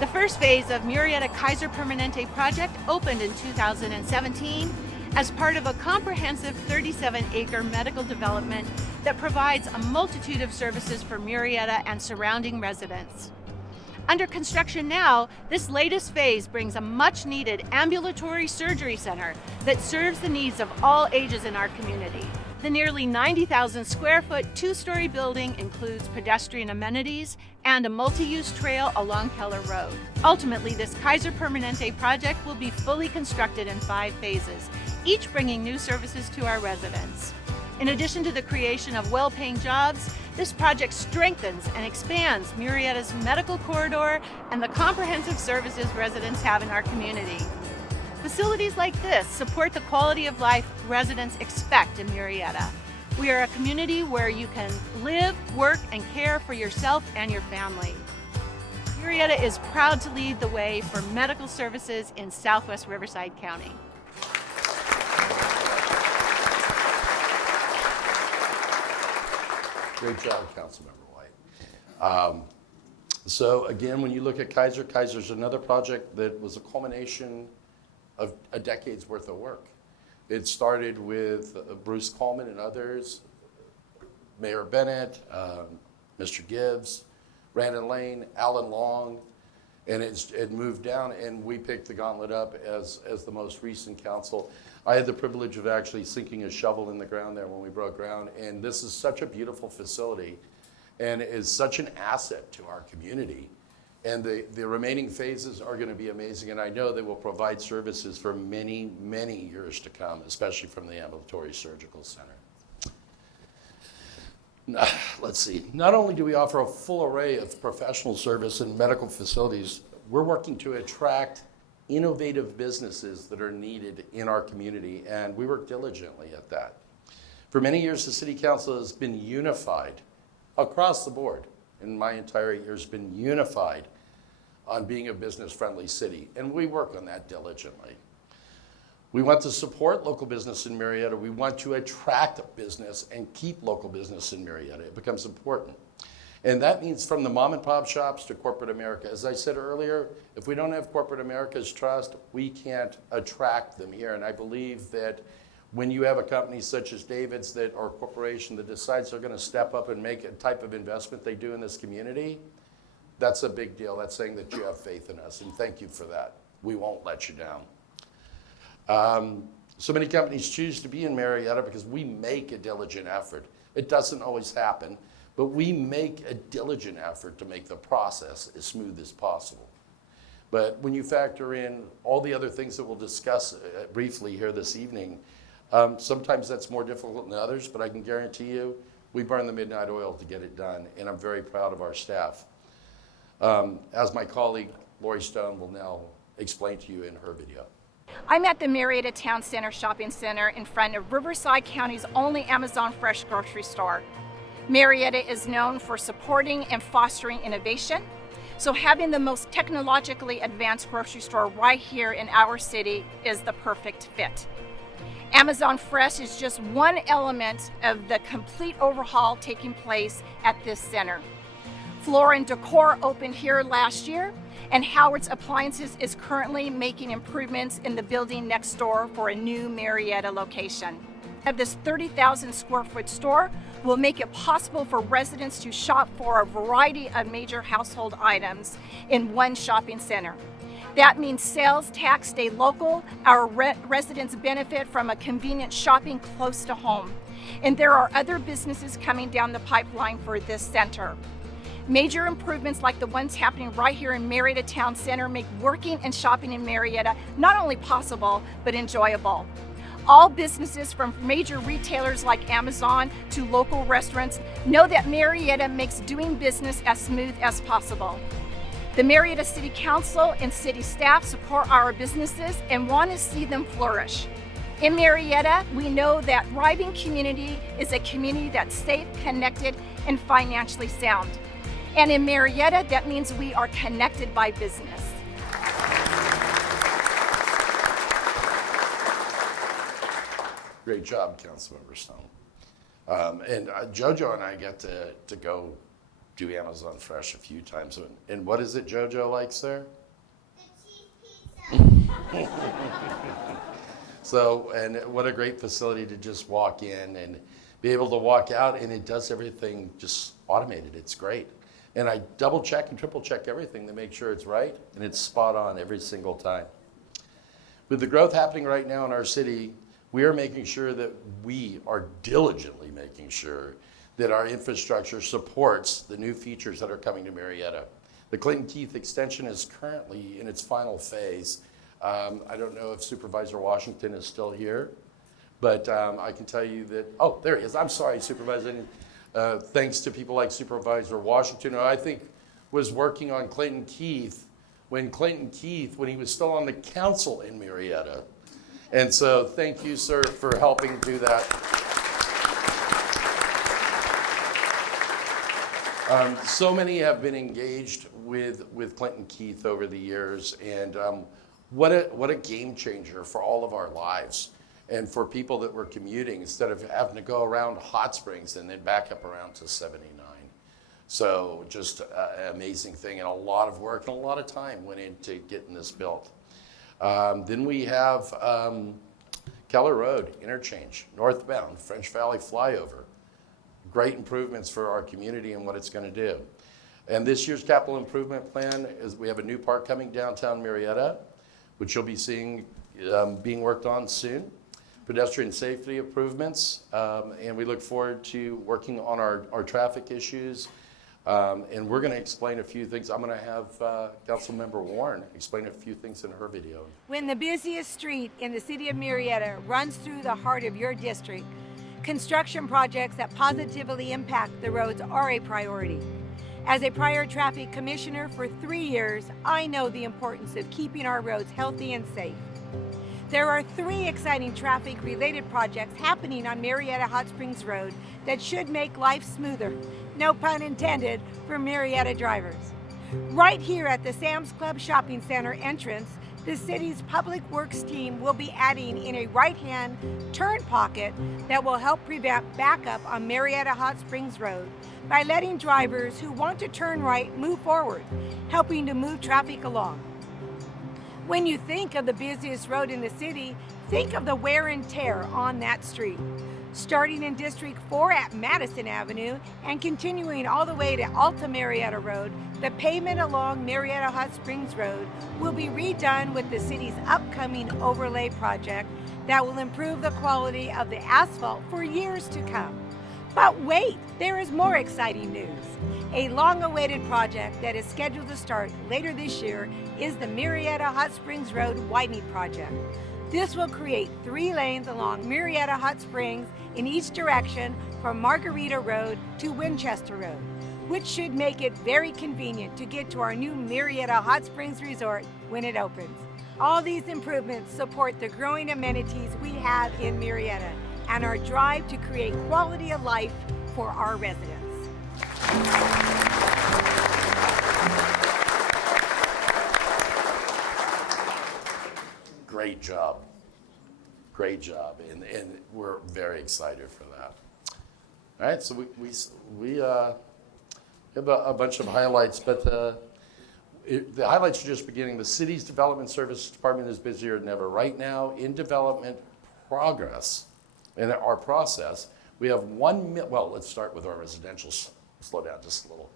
The first phase of Murrieta Kaiser Permanente project opened in 2017 as part of a comprehensive 37-acre medical development that provides a multitude of services for Murrieta and surrounding residents. Under construction now, this latest phase brings a much-needed ambulatory surgery center that serves the needs of all ages in our community. The nearly 90,000 square foot 2-story building includes pedestrian amenities and a multi-use trail along Keller Road. Ultimately, this Kaiser Permanente project will be fully constructed in 5 phases, each bringing new services to our residents. In addition to the creation of well-paying jobs, this project strengthens and expands Murrieta's medical corridor and the comprehensive services residents have in our community. Facilities like this support the quality of life residents expect in Murrieta. We are a community where you can live, work, and care for yourself and your family. Murrieta is proud to lead the way for medical services in Southwest Riverside County. Great job, Councilmember White. So again, when you look at Kaiser's another project that was a culmination of a decade's worth of work. It started with Bruce Coleman and others, Mayor Bennett, Mr. Gibbs, Brandon Lane, Alan Long, and it moved down, and we picked the gauntlet up as the most recent council. I had the privilege of actually sinking a shovel in the ground there when we broke ground, and this is such a beautiful facility and is such an asset to our community. And the remaining phases are going to be amazing, and I know they will provide services for many, many years to come, especially from the ambulatory surgical center. Let's see. Not only do we offer a full array of professional service and medical facilities, we're working to attract innovative businesses that are needed in our community, and we work diligently at that. For many years, the City Council has been unified across the board. In my entire 8 years, been unified on being a business-friendly city, and we work on that diligently. We want to support local business in Murrieta. We want to attract business and keep local business in Murrieta. It becomes important. And that means from the mom and pop shops to corporate America. As I said earlier, if we don't have corporate America's trust, we can't attract them here. And I believe that when you have a company such as David's or a corporation that decides they're going to step up and make a type of investment they do in this community, that's a big deal. That's saying that you have faith in us, and thank you for that. We won't let you down. So many companies choose to be in Murrieta because we make a diligent effort. It doesn't always happen, but we make a diligent effort to make the process as smooth as possible. But when you factor in all the other things that we'll discuss briefly here this evening, sometimes that's more difficult than others, but I can guarantee you we burn the midnight oil to get it done, and I'm very proud of our staff. As my colleague Lori Stone will now explain to you in her video. I'm at the Murrieta Town Center Shopping Center in front of Riverside County's only Amazon Fresh grocery store. Murrieta is known for supporting and fostering innovation, so having the most technologically advanced grocery store right here in our city is the perfect fit. Amazon Fresh is just one element of the complete overhaul taking place at this center. Floor and Decor opened here last year, and Howard's Appliances is currently making improvements in the building next door for a new Murrieta location. This 30,000 square foot store will make it possible for residents to shop for a variety of major household items in one shopping center. That means sales tax stay local, our residents benefit from a convenient shopping close to home, and there are other businesses coming down the pipeline for this center. Major improvements like the ones happening right here in Murrieta Town Center make working and shopping in Murrieta not only possible, but enjoyable. All businesses from major retailers like Amazon to local restaurants know that Murrieta makes doing business as smooth as possible. The Murrieta City Council and city staff support our businesses and want to see them flourish. In Murrieta, we know that thriving community is a community that's safe, connected, and financially sound. And in Murrieta, that means we are connected by business. Great job, Councilmember Stone. And JoJo and I get to go do Amazon Fresh a few times. And what is it JoJo likes there? The cheese pizza. So, and what a great facility to just walk in and be able to walk out, and it does everything just automated. It's great. And I double check and triple check everything to make sure it's right, and it's spot on every single time. With the growth happening right now in our city, we are making sure that we are diligently making sure that our infrastructure supports the new features that are coming to Murrieta. The Clinton Keith extension is currently in its final phase. I don't know if Supervisor Washington is still here, but I can tell you that, oh, there he is. I'm sorry, Supervisor. Thanks to people like Supervisor Washington, who I think was working on Clinton Keith when he was still on the council in Murrieta. And so thank you, sir, for helping do that. So many have been engaged with Clinton Keith over the years, and what a game changer for all of our lives and for people that were commuting instead of having to go around Hot Springs and then back up around to 79. So just an amazing thing, and a lot of work and a lot of time went into getting this built. Then we have Keller Road interchange, northbound, French Valley flyover. Great improvements for our community and what it's going to do. And this year's capital improvement plan is we have a new park coming downtown Murrieta, which you'll be seeing being worked on soon. Pedestrian safety improvements, and we look forward to working on our traffic issues. And we're going to explain a few things. I'm going to have Councilmember Warren explain a few things in her video. When the busiest street in the city of Murrieta runs through the heart of your district, construction projects that positively impact the roads are a priority. As a prior traffic commissioner for 3 years, I know the importance of keeping our roads healthy and safe. There are 3 exciting traffic-related projects happening on Murrieta Hot Springs Road that should make life smoother, no pun intended, for Murrieta drivers. Right here at the Sam's Club Shopping Center entrance, the city's Public Works team will be adding in a right-hand turn pocket that will help prevent backup on Murrieta Hot Springs Road by letting drivers who want to turn right move forward, helping to move traffic along. When you think of the busiest road in the city, think of the wear and tear on that street. Starting in District 4 at Madison Avenue and continuing all the way to Alta Murrieta Road, the pavement along Murrieta Hot Springs Road will be redone with the city's upcoming overlay project that will improve the quality of the asphalt for years to come. But wait, there is more exciting news. A long-awaited project that is scheduled to start later this year is the Murrieta Hot Springs Road widening project. This will create 3 lanes along Murrieta Hot Springs in each direction from Margarita Road to Winchester Road. which should make it very convenient to get to our new Murrieta Hot Springs Resort when it opens. All these improvements support the growing amenities we have in Murrieta and our drive to create quality of life for our residents. Great job. Great job. And we're very excited for that. All right, so we have a bunch of highlights, but the highlights are just beginning. The city's development services department is busier than ever. Right now, in development progress, in our process, we have well, let's start with our residential. Slow down just a little.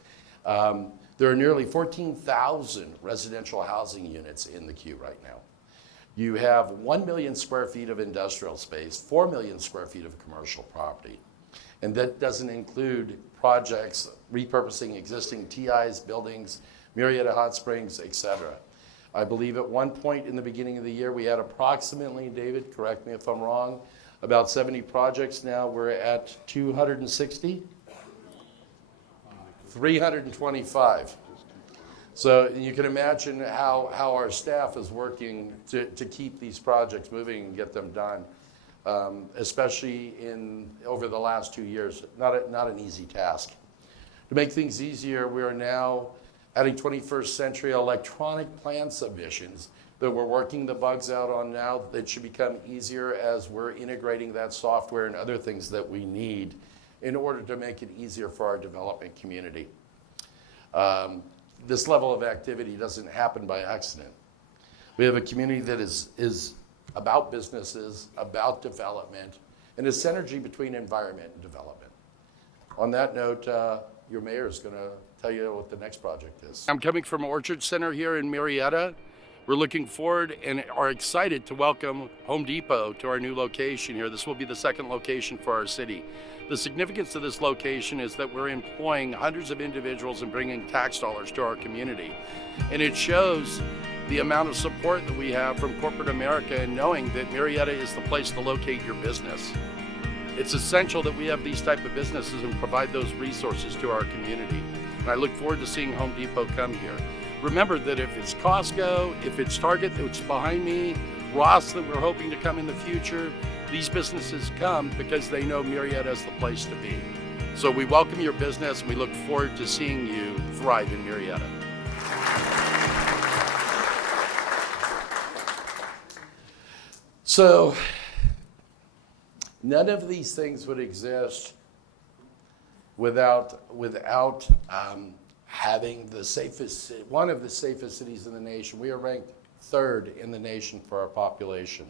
There are nearly 14,000 residential housing units in the queue right now. You have 1 million square feet of industrial space, 4 million square feet of commercial property. And that doesn't include projects repurposing existing TIs, buildings, Murrieta Hot Springs, et cetera. I believe at one point in the beginning of the year, we had approximately, David, correct me if I'm wrong, about 70 projects. Now we're at 260? 325. So you can imagine how our staff is working to keep these projects moving and get them done, especially over the last 2 years. Not an easy task. To make things easier, we are now adding 21st century electronic plan submissions that we're working the bugs out on now that should become easier as we're integrating that software and other things that we need in order to make it easier for our development community. This level of activity doesn't happen by accident. We have a community that is about businesses, about development, and a synergy between environment and development. On that note, your mayor is going to tell you what the next project is. I'm coming from Orchard Center here in Murrieta. We're looking forward and are excited to welcome Home Depot to our new location here. This will be the second location for our city. The significance of this location is that we're employing hundreds of individuals and bringing tax dollars to our community. And it shows the amount of support that we have from corporate America and knowing that Murrieta is the place to locate your business. It's essential that we have these type of businesses and provide those resources to our community. And I look forward to seeing Home Depot come here. Remember that if it's Costco, if it's Target that's behind me, Ross that we're hoping to come in the future, these businesses come because they know Murrieta is the place to be. So we welcome your business and we look forward to seeing you thrive in Murrieta. So none of these things would exist without having one of the safest cities in the nation. We are ranked 3rd in the nation for our population.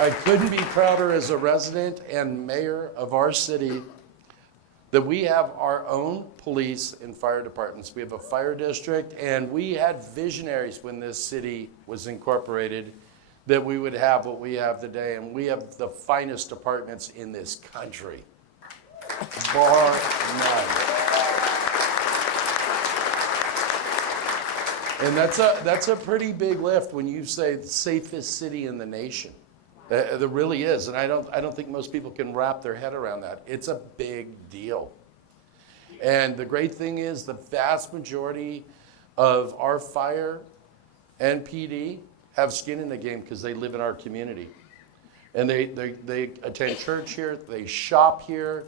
I couldn't be prouder as a resident and mayor of our city that we have our own police and fire departments. We have a fire district, and we had visionaries when this city was incorporated that we would have what we have today, and we have the finest departments in this country, bar none. And that's a pretty big lift when you say the safest city in the nation. There really is, and I don't think most people can wrap their head around that. It's a big deal. And the great thing is the vast majority of our fire and PD have skin in the game because they live in our community. And they attend church here, they shop here,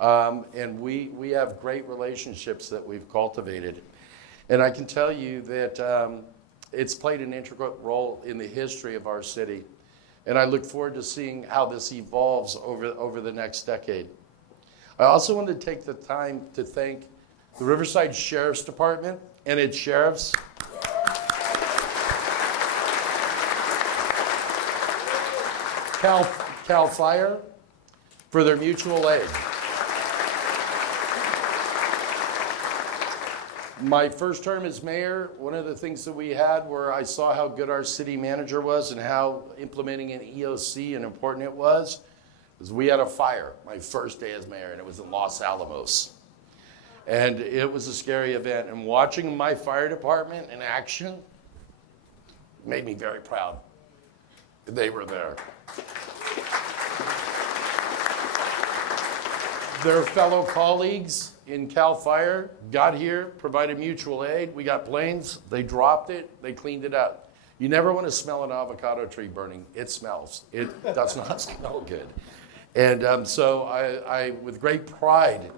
and we have great relationships that we've cultivated. And I can tell you that it's played an integral role in the history of our city. And I look forward to seeing how this evolves over the next decade. I also want to take the time to thank the Riverside Sheriff's Department and its sheriffs. Cal Fire for their mutual aid. My first term as mayor, one of the things that we had where I saw how good our city manager was and how implementing an EOC and important it was we had a fire my first day as mayor, and it was in Los Alamos. And it was a scary event. And watching my fire department in action made me very proud that they were there. their fellow colleagues in CAL FIRE got here, provided mutual aid. We got planes. They dropped it. They cleaned it up. You never want to smell an avocado tree burning. It smells. It does not smell good. And so I, with great pride,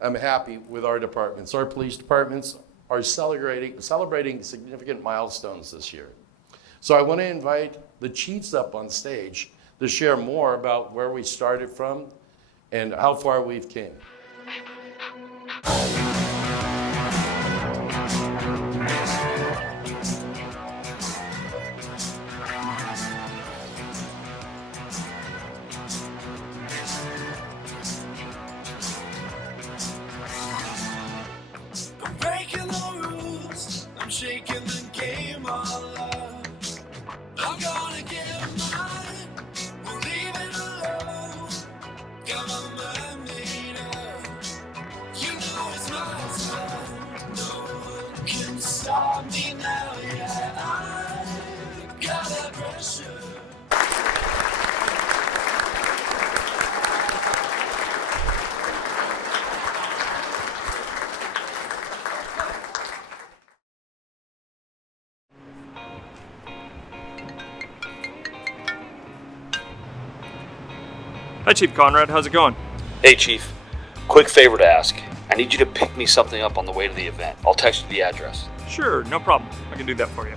I'm happy with our departments. Our police departments are celebrating significant milestones this year. So I want to invite the chiefs up on stage to share more about where we started from and how far we've came. I'm breaking the rules, I'm shaking the game all up. I'm gonna get mine, we'll leave it alone. Got my mind made up, you know it's my time. No one can stop me now, yeah, I got that pressure. Hi, Chief Conrad. How's it going? Hey, Chief. Quick favor to ask. I need you to pick me something up on the way to the event. I'll text you the address. Sure, no problem. I can do that for you.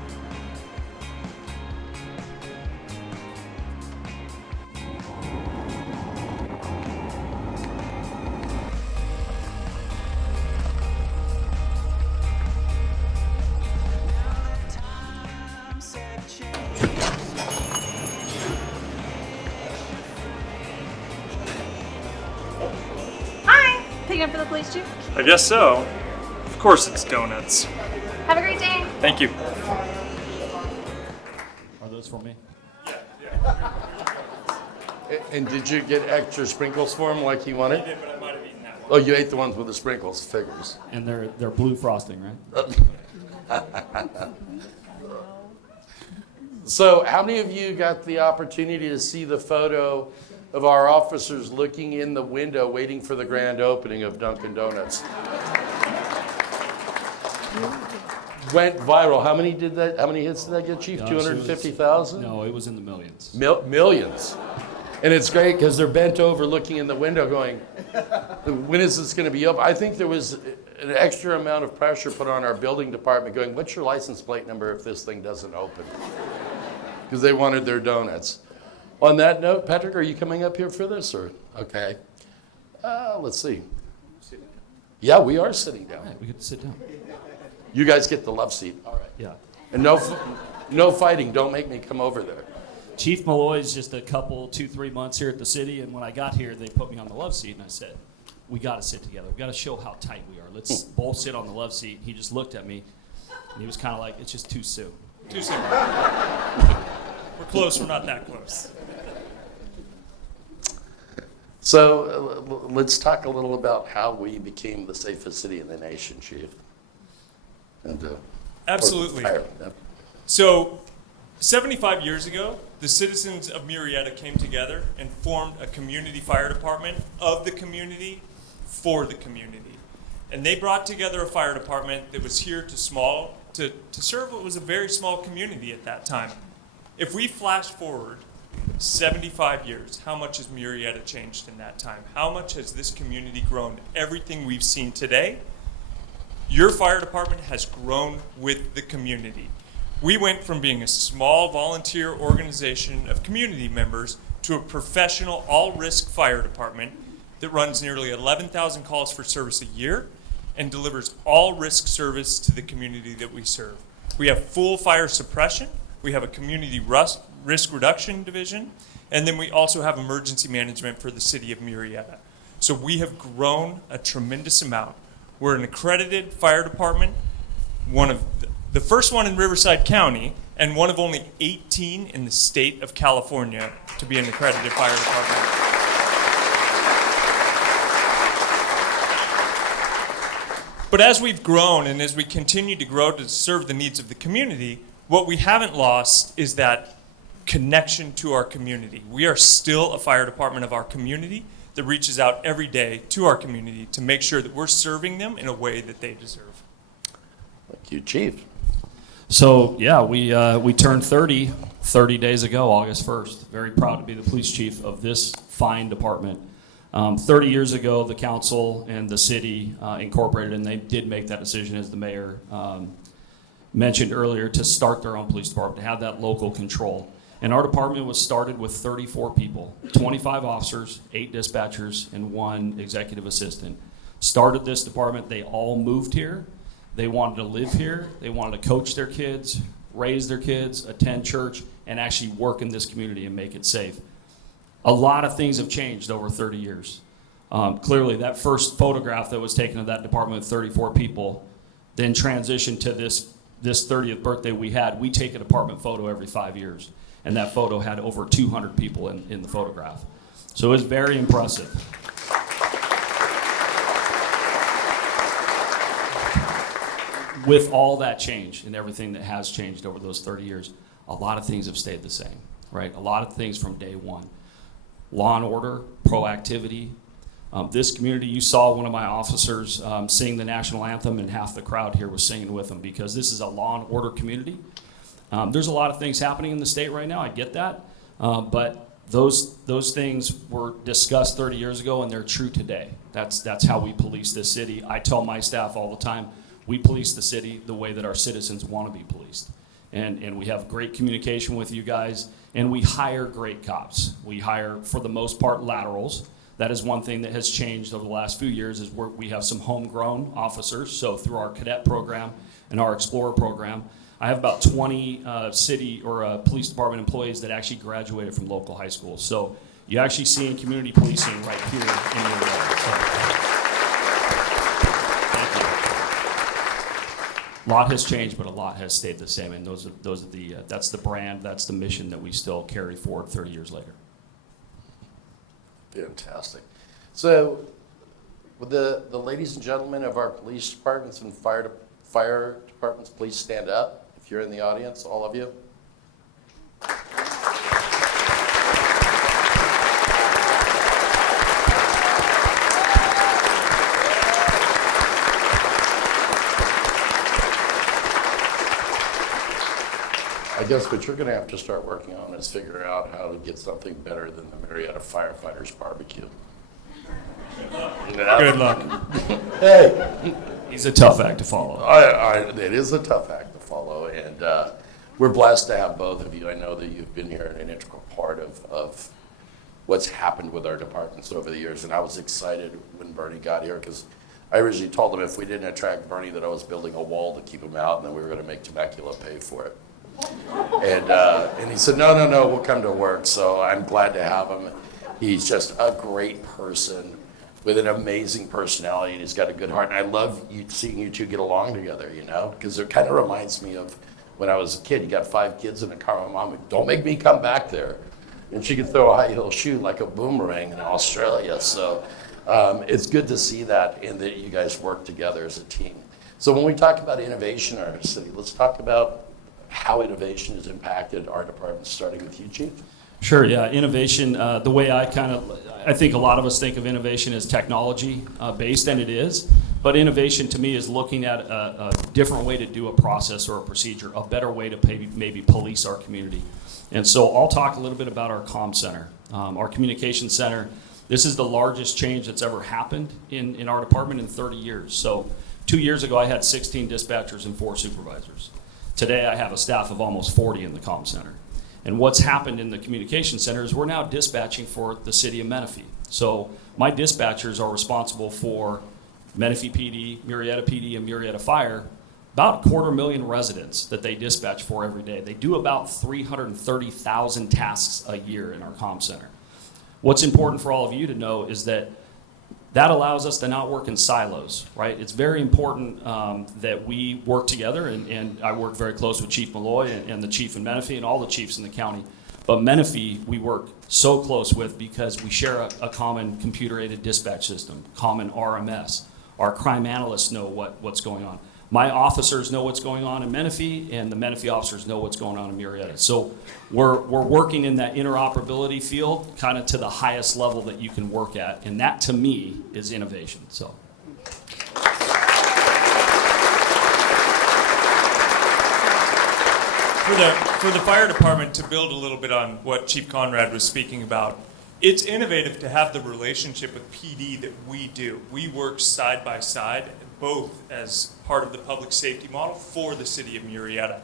Hi! Picking up for the police chief? I guess so. Of course it's donuts. Have a great day! Thank you. Are those for me? And did you get extra sprinkles for him like he wanted? I did, but I might have eaten that one. Oh, you ate the ones with the sprinkles, figures. And they're blue frosting, right? So how many of you got the opportunity to see the photo of our officers looking in the window waiting for the grand opening of Dunkin' Donuts? Went viral. How many did that? How many hits did that get, Chief? Gosh, it was- 250,000? No, it was in the millions. Millions. And it's great because they're bent over looking in the window going, when is this going to be open? I think there was an extra amount of pressure put on our building department going, what's your license plate number if this thing doesn't open? Because they wanted their donuts. On that note, Patrick, are you coming up here for this? Or okay. Let's see. Yeah, we are sitting down. Yeah, we get to sit down. You guys get the love seat. All right. Yeah. And no fighting. Don't make me come over there. Chief Malloy's just a couple, 2-3 months here at the city, and when I got here, they put me on the love seat, and I said, we got to sit together. We got to show how tight we are. Let's both sit on the love seat. He just looked at me, and he was kind of like, it's just too soon. Too soon. We're close, we're not that close. So let's talk a little about how we became the safest city in the nation, Chief. And, Absolutely. Yep. So, 75 years ago, the citizens of Murrieta came together and formed a community fire department of the community for the community. And they brought together a fire department that was here to serve what was a very small community at that time. If we flash forward 75 years, how much has Murrieta changed in that time? How much has this community grown? Everything we've seen today, your fire department has grown with the community. We went from being a small volunteer organization of community members to a professional all-risk fire department that runs nearly 11,000 calls for service a year and delivers all-risk service to the community that we serve. We have full fire suppression, we have a community risk reduction division, and then we also have emergency management for the city of Murrieta. So we have grown a tremendous amount. We're an accredited fire department, one of the first one in Riverside County, and one of only 18 in the state of California to be an accredited fire department. But as we've grown and as we continue to grow to serve the needs of the community, what we haven't lost is that connection to our community. We are still a fire department of our community. that reaches out every day to our community to make sure that we're serving them in a way that they deserve. Thank you, Chief. So yeah, we turned 30 days ago, August 1st. Very proud to be the police chief of this fine department. 30 years ago, the council and the city incorporated, and they did make that decision, as the mayor mentioned earlier, to start their own police department, to have that local control. And our department was started with 34 people, 25 officers, 8 dispatchers, and 1 executive assistant. Started this department, they all moved here. They wanted to live here. They wanted to coach their kids, raise their kids, attend church, and actually work in this community and make it safe. A lot of things have changed over 30 years. Clearly, that first photograph that was taken of that department with 34 people then transitioned to this 30th birthday we had. We take a department photo every 5 years, and that photo had over 200 people in the photograph. So it was very impressive. With all that change and everything that has changed over those 30 years, a lot of things have stayed the same, right? A lot of things from day one. Law and order, proactivity. This community, you saw one of my officers sing the national anthem, and half the crowd here was singing with them, because this is a law and order community. There's a lot of things happening in the state right now, I get that, but those things were discussed 30 years ago, and they're true today. That's how we police this city. I tell my staff all the time, we police the city the way that our citizens want to be policed. And we have great communication with you guys, and we hire great cops. We hire, for the most part, laterals. That is one thing that has changed over the last few years, is we have some homegrown officers. So through our cadet program and our Explorer program, I have about 20 city or police department employees that actually graduated from local high schools. So you're actually seeing community policing right here in your area. A lot has changed, but a lot has stayed the same, and that's the brand, that's the mission that we still carry forward 30 years later. Fantastic. So, would the ladies and gentlemen of our police departments and fire departments please stand up if you're in the audience, all of you? I guess what you're going to have to start working on is figure out how to get something better than the Murrieta Firefighters Barbecue. Good luck. Hey. He's a tough act to follow. It is a tough act to follow, and we're blessed to have both of you. I know that you've been here an integral part of what's happened with our departments over the years, and I was excited when Bernie got here, because I originally told him if we didn't attract Bernie that I was building a wall to keep him out, and then we were going to make Temecula pay for it. And he said, no, we'll come to work. So I'm glad to have him. He's just a great person with an amazing personality, and he's got a good heart. And I love seeing you two get along together, because it kind of reminds me of when I was a kid. You got 5 kids in a car. My mom would, don't make me come back there. And she could throw a high heel shoe like a boomerang in Australia. So it's good to see that, and that you guys work together as a team. So when we talk about innovation in our city, let's talk about how innovation has impacted our department, starting with you, Chief. Sure, yeah, innovation, the way I think a lot of us think of innovation as technology based, and it is, but innovation to me is looking at a different way to do a process or a procedure, a better way to maybe police our community. And so I'll talk a little bit about our comm center, our communication center. This is the largest change that's ever happened in our department in 30 years. So 2 years ago, I had 16 dispatchers and 4 supervisors. Today, I have a staff of almost 40 in the comm center. And what's happened in the communication center is we're now dispatching for the city of Menifee. So my dispatchers are responsible for Menifee PD, Murrieta PD, and Murrieta Fire, about 250,000 residents that they dispatch for every day. They do about 330,000 tasks a year in our comm center. What's important for all of you to know is that allows us to not work in silos, right? It's very important that we work together, and I work very close with Chief Malloy and the chief in Menifee and all the chiefs in the county. But Menifee, we work so close with because we share a common computer-aided dispatch system, common RMS. Our crime analysts know what's going on. My officers know what's going on in Menifee, and the Menifee officers know what's going on in Murrieta. So we're working in that interoperability field kind of to the highest level that you can work at, and that to me is innovation. So. For the fire department, to build a little bit on what Chief Conrad was speaking about, it's innovative to have the relationship with PD that we do. We work side by side, both as part of the public safety model for the city of Murrieta.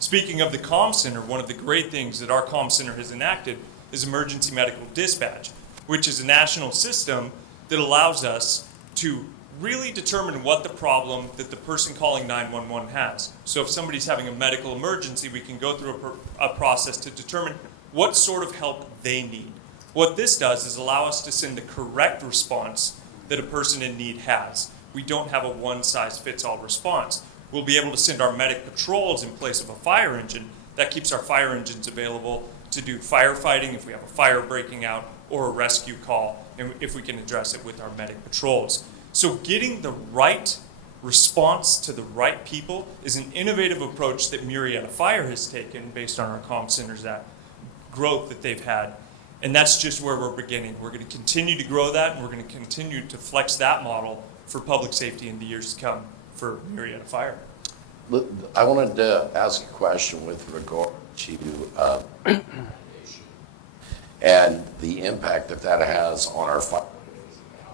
Speaking of the comm center, one of the great things that our comm center has enacted is emergency medical dispatch, which is a national system that allows us to really determine what the problem that the person calling 911 has. So if somebody's having a medical emergency, we can go through a process to determine what sort of help they need. What this does is allow us to send the correct response that a person in need has. We don't have a one-size-fits-all response. We'll be able to send our medic patrols in place of a fire engine. That keeps our fire engines available to do firefighting if we have a fire breaking out or a rescue call, and if we can address it with our medic patrols. So getting the right response to the right people is an innovative approach that Murrieta Fire has taken based on our comm centers, that growth that they've had. And that's just where we're beginning. We're going to continue to grow that, and we're going to continue to flex that model for public safety in the years to come for Murrieta Fire. I wanted to ask a question with regard to and the impact that has on our fire.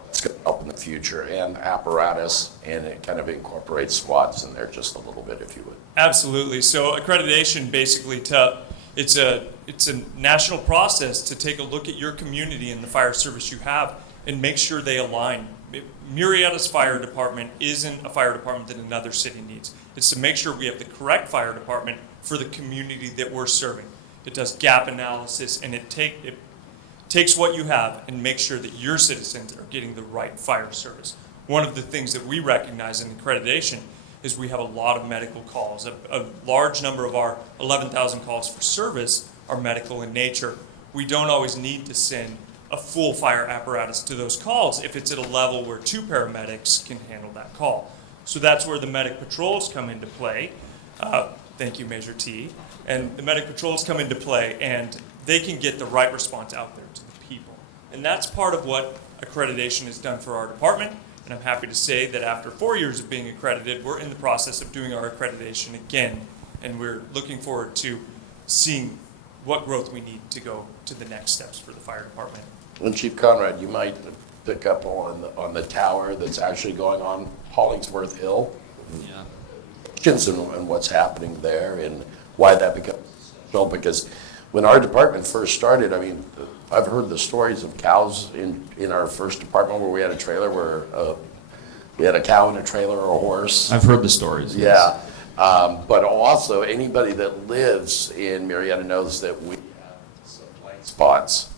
It's going to help in the future, and apparatus, and it kind of incorporates squads in there just a little bit, if you would. Absolutely. So accreditation basically it's a national process to take a look at your community and the fire service you have and make sure they align. Murrieta's fire department isn't a fire department that another city needs. It's to make sure we have the correct fire department for the community that we're serving. It does gap analysis, and it takes what you have and makes sure that your citizens are getting the right fire service. One of the things that we recognize in accreditation is we have a lot of medical calls. A large number of our 11,000 calls for service are medical in nature. We don't always need to send a full fire apparatus to those calls if it's at a level where 2 paramedics can handle that call. So that's where the medic patrols come into play. Thank you, Measure T. And the medic patrols come into play, and they can get the right response out there to the people. And that's part of what accreditation has done for our department. And I'm happy to say that after 4 years of being accredited, we're in the process of doing our accreditation again. And we're looking forward to seeing what growth we need to go to the next steps for the fire department. And Chief Conrad, you might pick up on the tower that's actually going on Hollingsworth Hill. Yeah. And what's happening there and why that becomes so, because when our department first started, I mean, I've heard the stories of cows in our first department where we had a trailer where we had a cow in a trailer or a horse. I've heard the stories. Yeah. Yes. But also anybody that lives in Murrieta knows that we have some blind spots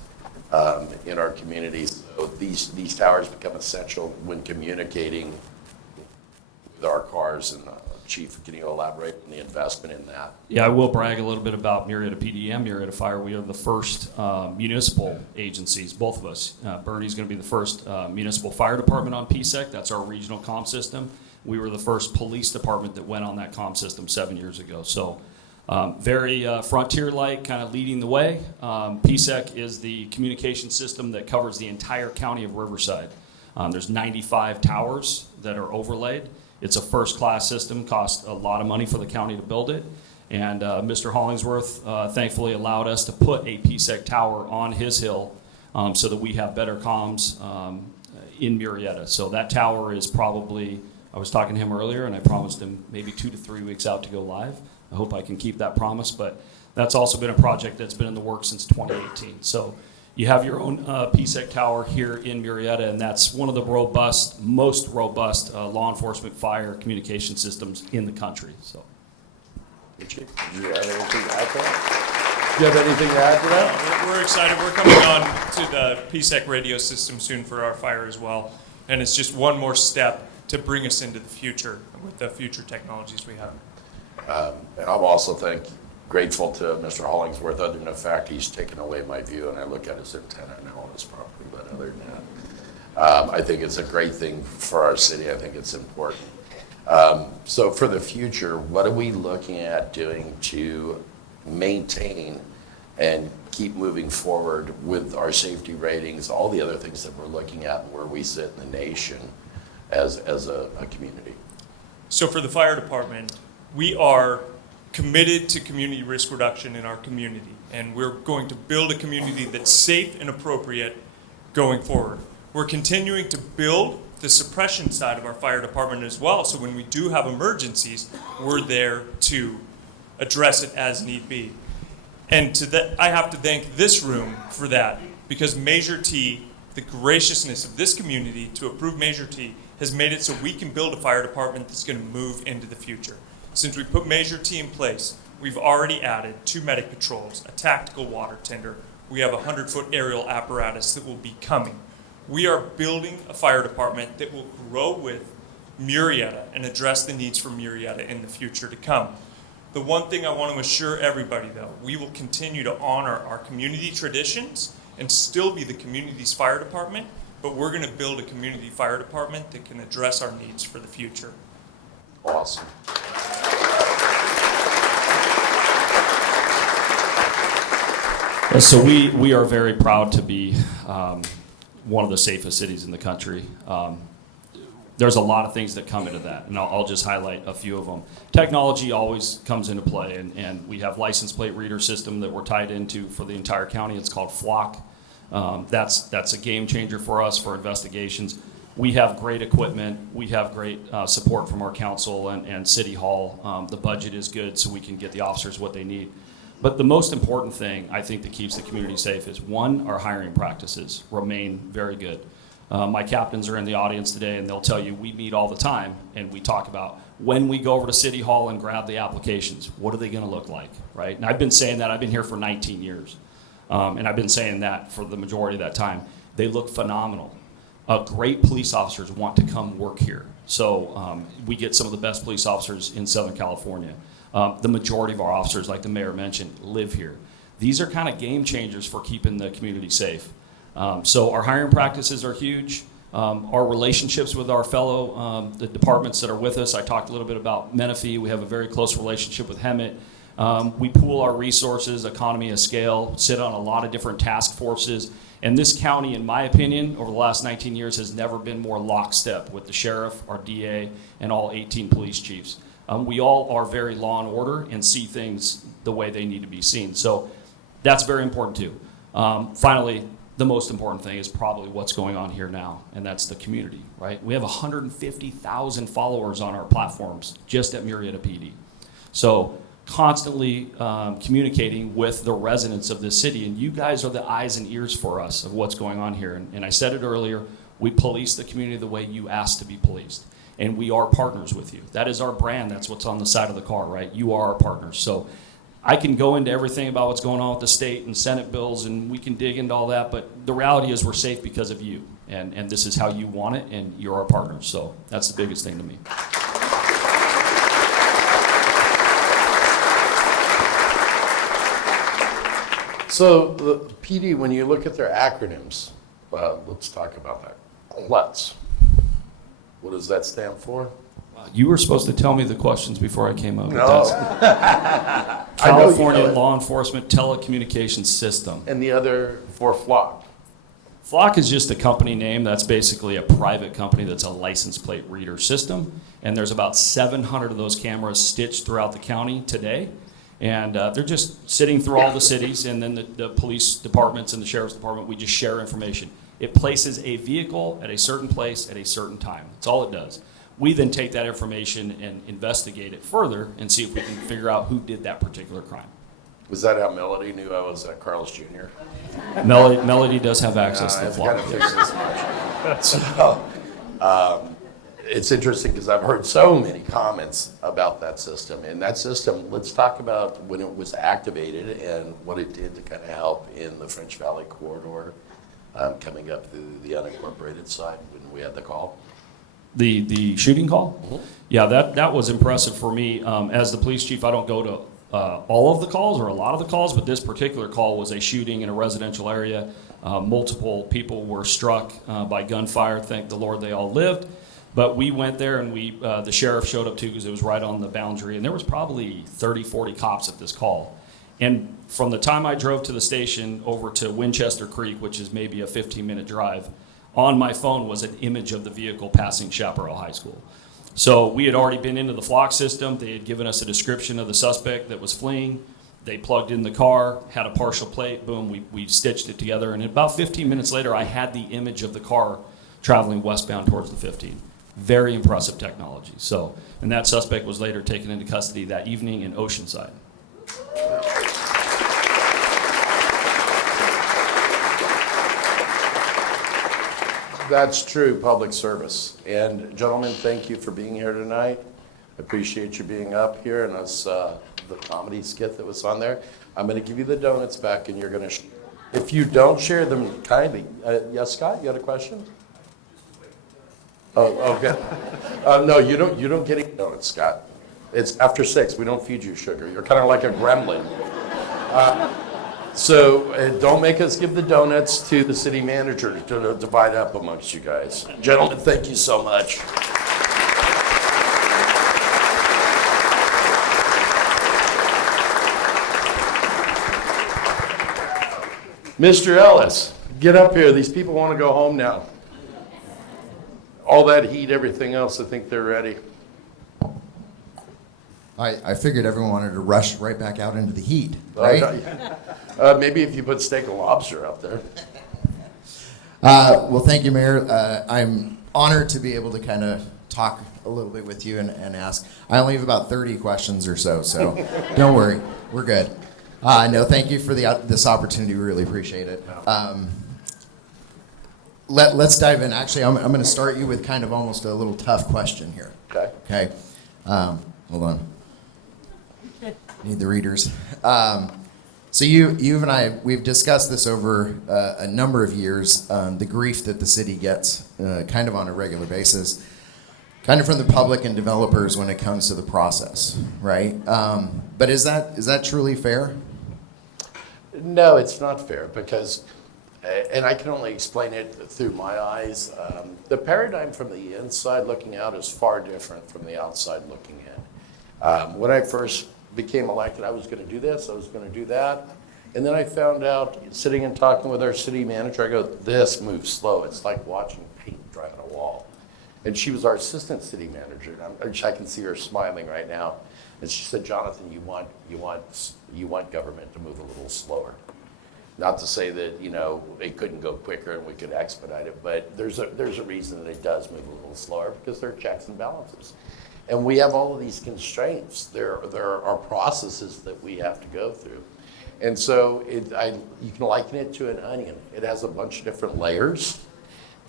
in our community. So these towers become essential when communicating with our cars. And Chief, can you elaborate on the investment in that? Yeah, I will brag a little bit about Murrieta PD and Murrieta Fire. We are the first municipal agencies, both of us. Bernie's going to be the first municipal fire department on PSEC. That's our regional comm system. We were the first police department that went on that comm system 7 years ago. So very frontier-like, kind of leading the way. PSEC is the communication system that covers the entire county of Riverside. There's 95 towers that are overlaid. It's a first-class system, cost a lot of money for the county to build it. And Mr. Hollingsworth thankfully allowed us to put a PSEC tower on his hill so that we have better comms in Murrieta. So that tower is probably, I was talking to him earlier and I promised him maybe 2 to 3 weeks out to go live. I hope I can keep that promise, but that's also been a project that's been in the works since 2018. So you have your own PSEC tower here in Murrieta, and that's one of the most robust law enforcement fire communication systems in the country. So, Do you have anything to add to that? Do you have anything to add to that? We're excited. We're coming on to the PSEC radio system soon for our fire as well, and it's just one more step to bring us into the future with the future technologies we have. And I'm also grateful to Mr. Hollingsworth, other than the fact he's taken away my view, and I look at his antenna now on his property, but other than that, I think it's a great thing for our city. I think it's important. So for the future, what are we looking at doing to maintain and keep moving forward with our safety ratings, all the other things that we're looking at and where we sit in the nation as a community? So for the fire department, we are committed to community risk reduction in our community, and we're going to build a community that's safe and appropriate going forward. We're continuing to build the suppression side of our fire department as well, so when we do have emergencies, we're there to address it as need be. And to that, I have to thank this room for that, because Measure T, the graciousness of this community to approve Measure T, has made it so we can build a fire department that's going to move into the future. Since we put Measure T in place, we've already added 2 medic patrols, a tactical water tender. We have a 100-foot aerial apparatus that will be coming. We are building a fire department that will grow with Murrieta and address the needs for Murrieta in the future to come. The one thing I want to assure everybody, though, we will continue to honor our community traditions and still be the community's fire department, but we're going to build a community fire department that can address our needs for the future. Awesome. So we are very proud to be one of the safest cities in the country. There's a lot of things that come into that, and I'll just highlight a few of them. Technology always comes into play, and we have license plate reader system that we're tied into for the entire county. It's called Flock. That's a game changer for us for investigations. We have great equipment. We have great support from our council and City Hall. The budget is good, so we can get the officers what they need. But the most important thing, I think, that keeps the community safe is, one, our hiring practices remain very good. My captains are in the audience today, and they'll tell you we meet all the time, and we talk about when we go over to City Hall and grab the applications, what are they going to look like, right? And I've been saying that. I've been here for 19 years, and I've been saying that for the majority of that time. They look phenomenal. Great police officers want to come work here. So we get some of the best police officers in Southern California. The majority of our officers, like the mayor mentioned, live here. These are kind of game changers for keeping the community safe. So our hiring practices are huge. Our relationships with our fellow the departments that are with us. I talked a little bit about Menifee. We have a very close relationship with Hemet. We pool our resources, economy of scale, sit on a lot of different task forces. And this county, in my opinion, over the last 19 years has never been more lockstep with the sheriff, our DA, and all 18 police chiefs. We all are very law and order and see things the way they need to be seen. So that's very important too. Finally, the most important thing is probably what's going on here now, and that's the community, right? We have 150,000 followers on our platforms just at Murrieta PD. So constantly communicating with the residents of this city, and you guys are the eyes and ears for us of what's going on here. And I said it earlier, we police the community the way you asked to be policed. And we are partners with you. That is our brand. That's what's on the side of the car, right? You are our partners. So I can go into everything about what's going on with the state and Senate bills, and we can dig into all that, but the reality is we're safe because of you. And this is how you want it, and you're our partners. So that's the biggest thing to me. So the PD, when you look at their acronyms, let's talk about that. Let's. What does that stand for? You were supposed to tell me the questions before I came up. No. California Law Enforcement Telecommunications System. And the other for Flock? Flock is just a company name. That's basically a private company that's a license plate reader system. And there's about 700 of those cameras stitched throughout the county today. And they're just sitting through all the cities, and then the police departments and the sheriff's department, we just share information. It places a vehicle at a certain place at a certain time. That's all it does. We then take that information and investigate it further and see if we can figure out who did that particular crime. Was that how Melody knew I was at Carl's Jr.? Melody does have access to the Flock. I've got to fix this much. So, it's interesting because I've heard so many comments about that system. And that system, let's talk about when it was activated and what it did to kind of help in the French Valley corridor, coming up through the unincorporated side when we had the call. The shooting call? Mm-hmm. Yeah, that was impressive for me. As the police chief, I don't go to all of the calls or a lot of the calls, but this particular call was a shooting in a residential area. Multiple people were struck by gunfire. Thank the Lord they all lived. But we went there, and the sheriff showed up too, because it was right on the boundary, and there was probably 30, 40 cops at this call. And from the time I drove to the station over to Winchester Creek, which is maybe a 15-minute drive, on my phone was an image of the vehicle passing Chaparral High School. So we had already been into the flock system. They had given us a description of the suspect that was fleeing. They plugged in the car, had a partial plate, boom, we stitched it together. And about 15 minutes later, I had the image of the car traveling westbound towards the 15. Very impressive technology. So, and that suspect was later taken into custody that evening in Oceanside. That's true public service. And gentlemen, thank you for being here tonight. I appreciate you being up here and us, the comedy skit that was on there. I'm going to give you the donuts back, and you're going to, if you don't share them kindly. Yes, Scott, you had a question? Oh, okay. No, you don't get any donuts, Scott. It's after 6. We don't feed you sugar. You're kind of like a gremlin. So don't make us give the donuts to the city manager to divide up amongst you guys. Gentlemen, thank you so much. Mr. Ellis, get up here. These people want to go home now. All that heat, everything else, I think they're ready. I figured everyone wanted to rush right back out into the heat, right? Maybe if you put steak and lobster out there. Well, thank you, Mayor. I'm honored to be able to kind of talk a little bit with you and ask. I only have about 30 questions or so don't worry, we're good. No, thank you for this opportunity. We really appreciate it. Let's dive in. Actually, I'm going to start you with kind of almost a little tough question here. Okay. Okay. Hold on. Need the readers. So you and I, we've discussed this over a number of years, the grief that the city gets kind of on a regular basis, kind of from the public and developers when it comes to the process, right? But is that truly fair? No, it's not fair because, and I can only explain it through my eyes, the paradigm from the inside looking out is far different from the outside looking in. When I first became elected, I was going to do this, I was going to do that. And then I found out, sitting and talking with our city manager, I go, this moves slow. It's like watching paint dry on a wall. And she was our assistant city manager. I can see her smiling right now. And she said, Jonathan, you want government to move a little slower. Not to say that, it couldn't go quicker and we could expedite it, but there's a reason that it does move a little slower, because there are checks and balances. And we have all of these constraints. There are processes that we have to go through. And so you can liken it to an onion. It has a bunch of different layers.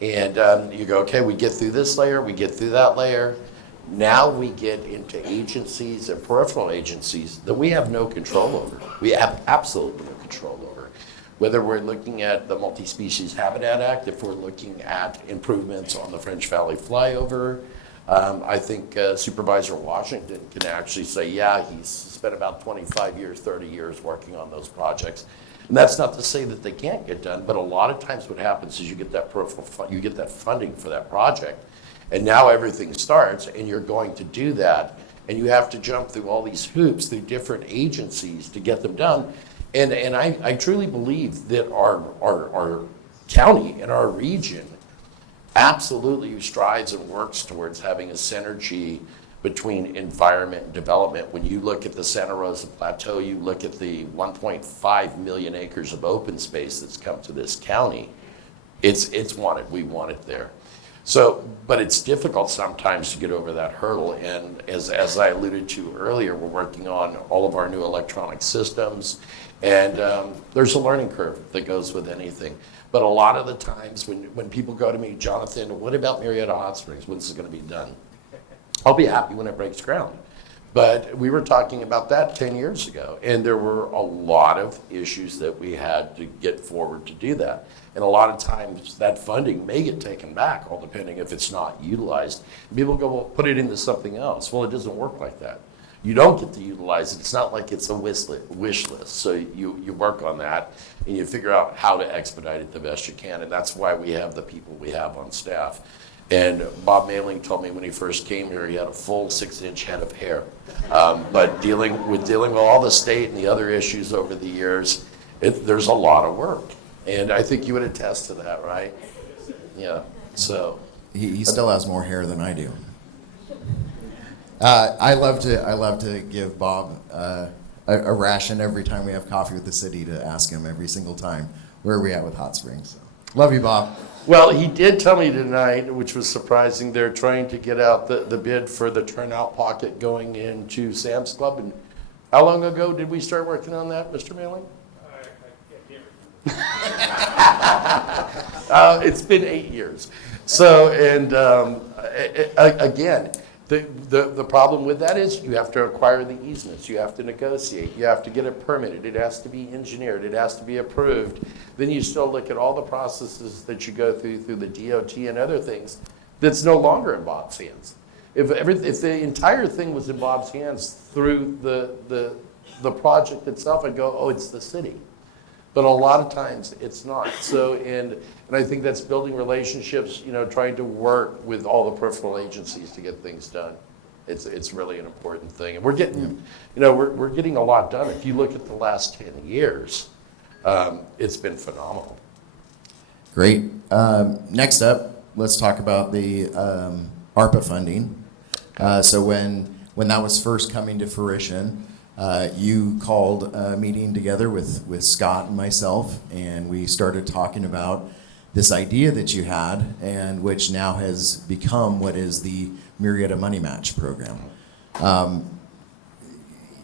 And you go, okay, we get through this layer, we get through that layer. Now we get into agencies and peripheral agencies that we have no control over. We have absolutely no control over. Whether we're looking at the Multi-Species Habitat Act, if we're looking at improvements on the French Valley flyover, I think Supervisor Washington can actually say, yeah, he's spent about 25 years, 30 years working on those projects. And that's not to say that they can't get done, but a lot of times what happens is you get that you get that funding for that project, and now everything starts, and you're going to do that, and you have to jump through all these hoops through different agencies to get them done. And I truly believe that our county and our region absolutely strives and works towards having a synergy between environment and development. When you look at the Santa Rosa Plateau, you look at the 1.5 million acres of open space that's come to this county, it's wanted, we want it there. So, but it's difficult sometimes to get over that hurdle, and as I alluded to earlier, we're working on all of our new electronic systems, and there's a learning curve that goes with anything. But a lot of the times when people go to me, Jonathan, what about Murrieta Hot Springs? When's this going to be done? I'll be happy when it breaks ground. But we were talking about that 10 years ago, and there were a lot of issues that we had to get forward to do that. And a lot of times that funding may get taken back, all depending if it's not utilized. People go, well, put it into something else. Well, it doesn't work like that. You don't get to utilize it. It's not like it's a wish list. So you work on that and you figure out how to expedite it the best you can. And that's why we have the people we have on staff. And Bob Mailing told me when he first came here, he had a full 6-inch head of hair. But dealing with all the state and the other issues over the years, there's a lot of work. And I think you would attest to that, right? Yeah, so. He still has more hair than I do. I love to give Bob a ration every time we have coffee with the city to ask him every single time, where are we at with Hot Springs? So, love you, Bob. Well, he did tell me tonight, which was surprising, they're trying to get out the bid for the turnout pocket going into Sam's Club. And how long ago did we start working on that, Mr. Mailing? It's been 8 years. So, and again, the problem with that is you have to acquire the easements, you have to negotiate, you have to get it permitted, it has to be engineered, it has to be approved. Then you still look at all the processes that you go through the DOT and other things that's no longer in Bob's hands. If the entire thing was in Bob's hands through the project itself, I'd go, oh, it's the city. But a lot of times it's not. So, and I think that's building relationships, trying to work with all the peripheral agencies to get things done. It's really an important thing. And we're getting, we're getting a lot done. If you look at the last 10 years, it's been phenomenal. Great. Next up, let's talk about the ARPA funding. So when that was first coming to fruition, you called a meeting together with Scott and myself, and we started talking about this idea that you had, and which now has become what is the Murrieta Money Match program.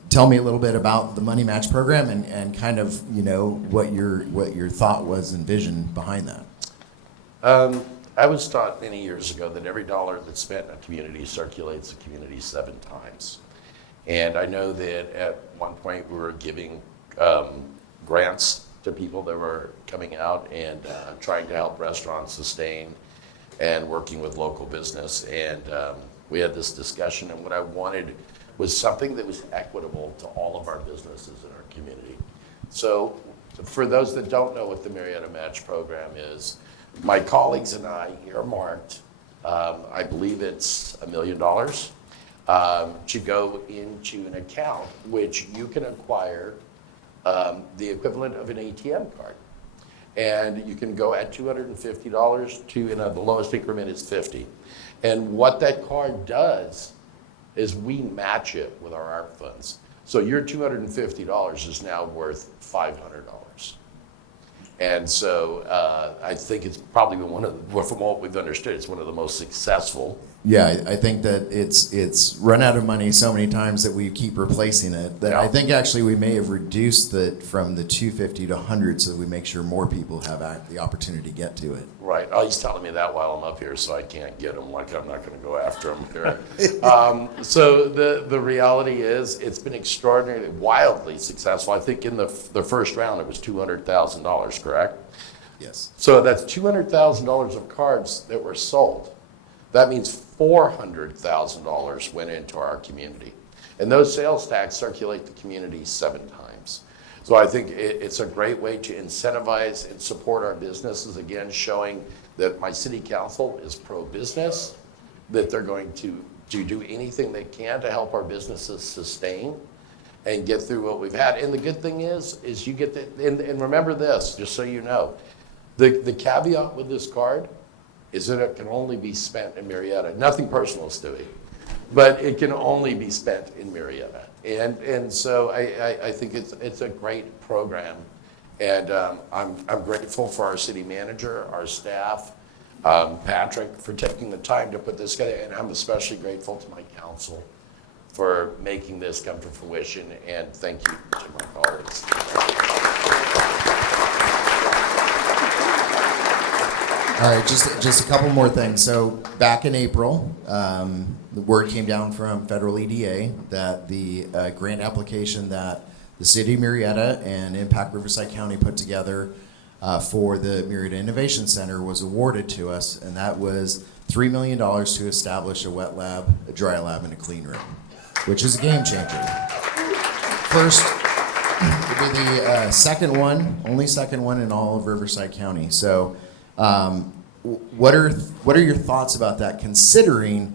Tell me a little bit about the Money Match program and kind of what your thought was and vision behind that. I was taught many years ago that every dollar that's spent in a community circulates the community 7 times. And I know that at one point we were giving grants to people that were coming out and trying to help restaurants sustain and working with local business. And we had this discussion, and what I wanted was something that was equitable to all of our businesses in our community. So for those that don't know what the Murrieta Match program is, my colleagues and I earmarked, I believe it's $1 million, to go into an account which you can acquire the equivalent of an ATM card. And you can go at $250 to, the lowest increment is $50. And what that card does is we match it with our ARP funds. So your $250 is now worth $500. And so I think it's probably been from what we've understood, it's one of the most successful. Yeah, I think that it's run out of money so many times that we keep replacing it. That I think actually we may have reduced it from the 250 to 100 so that we make sure more people have the opportunity to get to it. Right. Oh, he's telling me that while I'm up here, so I can't get him. Like I'm not going to go after him here. So the reality is, it's been extraordinarily, wildly successful. I think in the first round it was $200,000, correct? Yes. So that's $200,000 of cards that were sold. That means $400,000 went into our community. And those sales tax circulate the community 7 times. So I think it's a great way to incentivize and support our businesses, again, showing that my city council is pro-business, that they're going to do anything they can to help our businesses sustain and get through what we've had. And the good thing is you get and remember this, just so you know, the caveat with this card is that it can only be spent in Murrieta. Nothing personal, Stewie, but it can only be spent in Murrieta. And so I think it's a great program. And I'm grateful for our city manager, our staff, Patrick, for taking the time to put this together. And I'm especially grateful to my council for making this come to fruition. And thank you to my colleagues. All right, just a couple more things. So back in April, the word came down from federal EDA that the grant application that the city of Murrieta and Impact Riverside County put together for the Murrieta Innovation Center was awarded to us, and that was $3 million to establish a wet lab, a dry lab, and a clean room, which is a game changer. First, it'll be the second one, only second one in all of Riverside County. So what are your thoughts about that, considering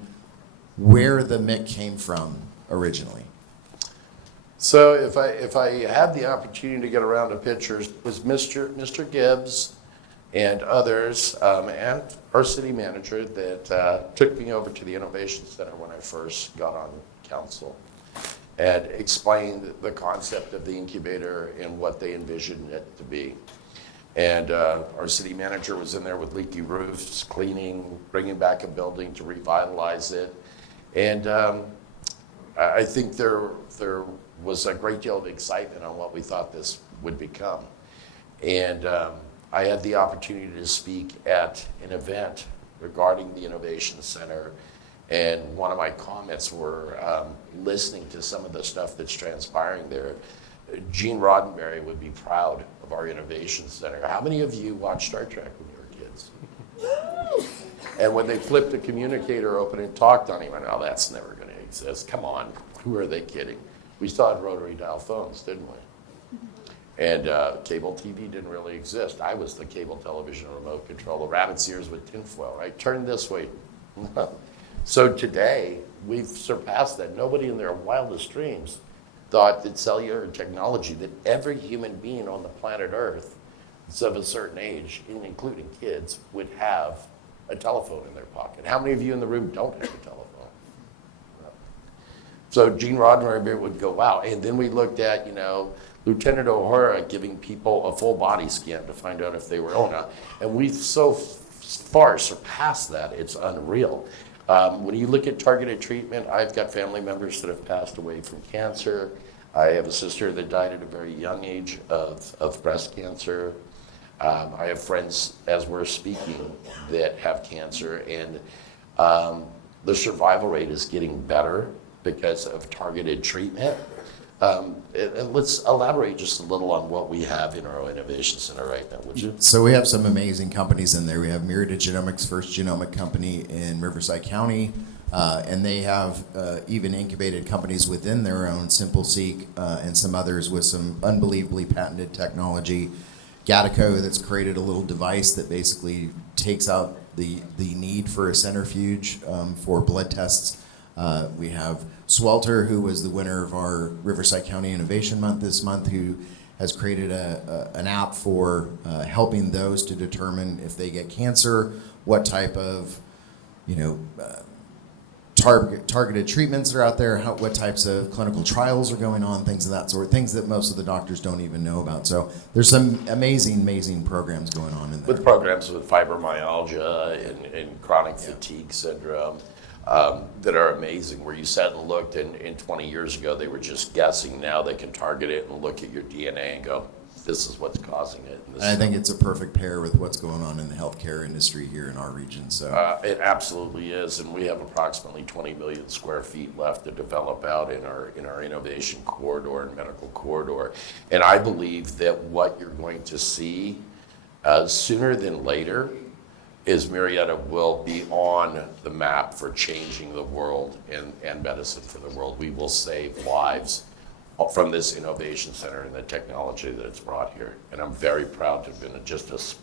where the MIC came from originally? So if I had the opportunity to get around to pictures, it was Mr. Gibbs and others, and our city manager that took me over to the Innovation Center when I first got on council and explained the concept of the incubator and what they envisioned it to be. And our city manager was in there with leaky roofs, cleaning, bringing back a building to revitalize it. And I think there was a great deal of excitement on what we thought this would become. And I had the opportunity to speak at an event regarding the Innovation Center. And one of my comments were listening to some of the stuff that's transpiring there. Gene Roddenberry would be proud of our Innovation Center. How many of you watched Star Trek when you were kids? And when they flipped the communicator open and talked on him, I know that's never going to exist. Come on, who are they kidding? We still had rotary dial phones, didn't we? And cable TV didn't really exist. I was the cable television remote control, the rabbit's ears with tinfoil, right? Turn this way. So today, we've surpassed that. Nobody in their wildest dreams thought that cellular technology, that every human being on the planet Earth is of a certain age, including kids, would have a telephone in their pocket. How many of you in the room don't have a telephone? So Gene Roddenberry would go, wow. And then we looked at, Lieutenant O'Hara giving people a full body scan to find out if they were ill or not. And we've so far surpassed that, it's unreal. When you look at targeted treatment, I've got family members that have passed away from cancer. I have a sister that died at a very young age of breast cancer. I have friends, as we're speaking, that have cancer, and the survival rate is getting better because of targeted treatment. And let's elaborate just a little on what we have in our Innovation Center right now, would you? So we have some amazing companies in there. We have Murrieta Genomics, first genomic company in Riverside County, and they have even incubated companies within their own, SimpleSeq, and some others with some unbelievably patented technology. Gatico, that's created a little device that basically takes out the need for a centrifuge for blood tests. We have Swelter, who was the winner of our Riverside County Innovation Month this month, who has created an app for helping those to determine if they get cancer, what type of targeted treatments are out there, what types of clinical trials are going on, things of that sort, things that most of the doctors don't even know about. So there's some amazing programs going on in there. With programs with fibromyalgia and chronic fatigue syndrome. That are amazing, where you sat and looked, and 20 years ago they were just guessing. Now they can target it and look at your DNA and go, this is what's causing it. And I think it's a perfect pair with what's going on in the healthcare industry here in our region. So it absolutely is, and we have approximately 20 million square feet left to develop out in our innovation corridor and medical corridor. And I believe that what you're going to see sooner than later is Murrieta will be on the map for changing the world and medicine for the world. We will save lives from this Innovation Center and the technology that it's brought here. And I'm very proud to have been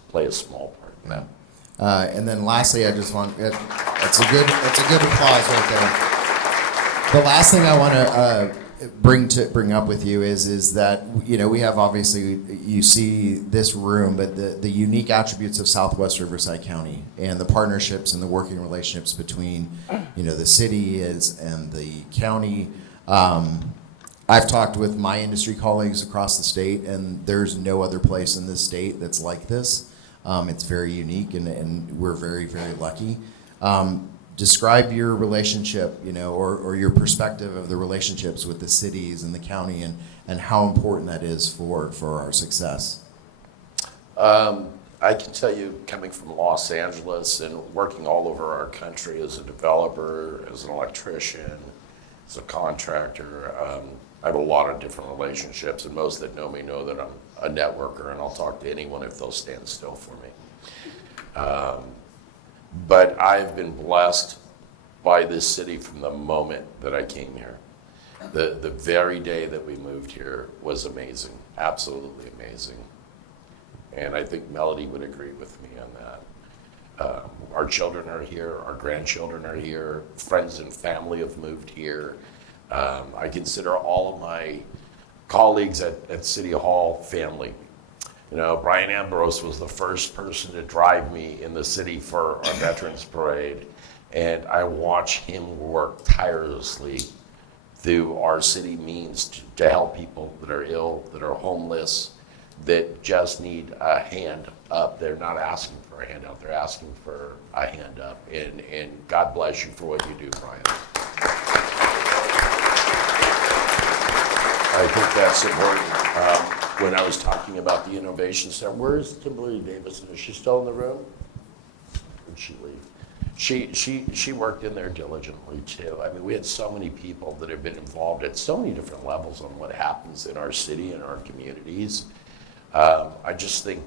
play a small part in that. And then lastly, I just want, that's a good applause right there. The last thing I want to bring up with you is that we have, obviously, you see this room, but the unique attributes of Southwest Riverside County and the partnerships and the working relationships between the city and the county. I've talked with my industry colleagues across the state, and there's no other place in this state that's like this. It's very unique, and we're very lucky. Describe your relationship, or your perspective of the relationships with the cities and the county, and how important that is for our success. I can tell you, coming from Los Angeles and working all over our country as a developer, as an electrician, as a contractor, I have a lot of different relationships, and most that know me know that I'm a networker, and I'll talk to anyone if they'll stand still for me. But I've been blessed by this city from the moment that I came here. The very day that we moved here was amazing, absolutely amazing. And I think Melody would agree with me on Our children are here, our grandchildren are here, friends and family have moved here. I consider all of my colleagues at City Hall family. You know, Brian Ambrose was the first person to drive me in the city for our Veterans Parade, and I watch him work tirelessly through our city means to help people that are ill, that are homeless, that just need a hand up. They're not asking for a handout, they're asking for a hand up. And God bless you for what you do, Brian. I think that's important. When I was talking about the Innovation Center, where's Kimberly Davison? Is she still in the room? Did she leave? She worked in there diligently too. I mean, we had so many people that have been involved at so many different levels on what happens in our city and our communities. I just think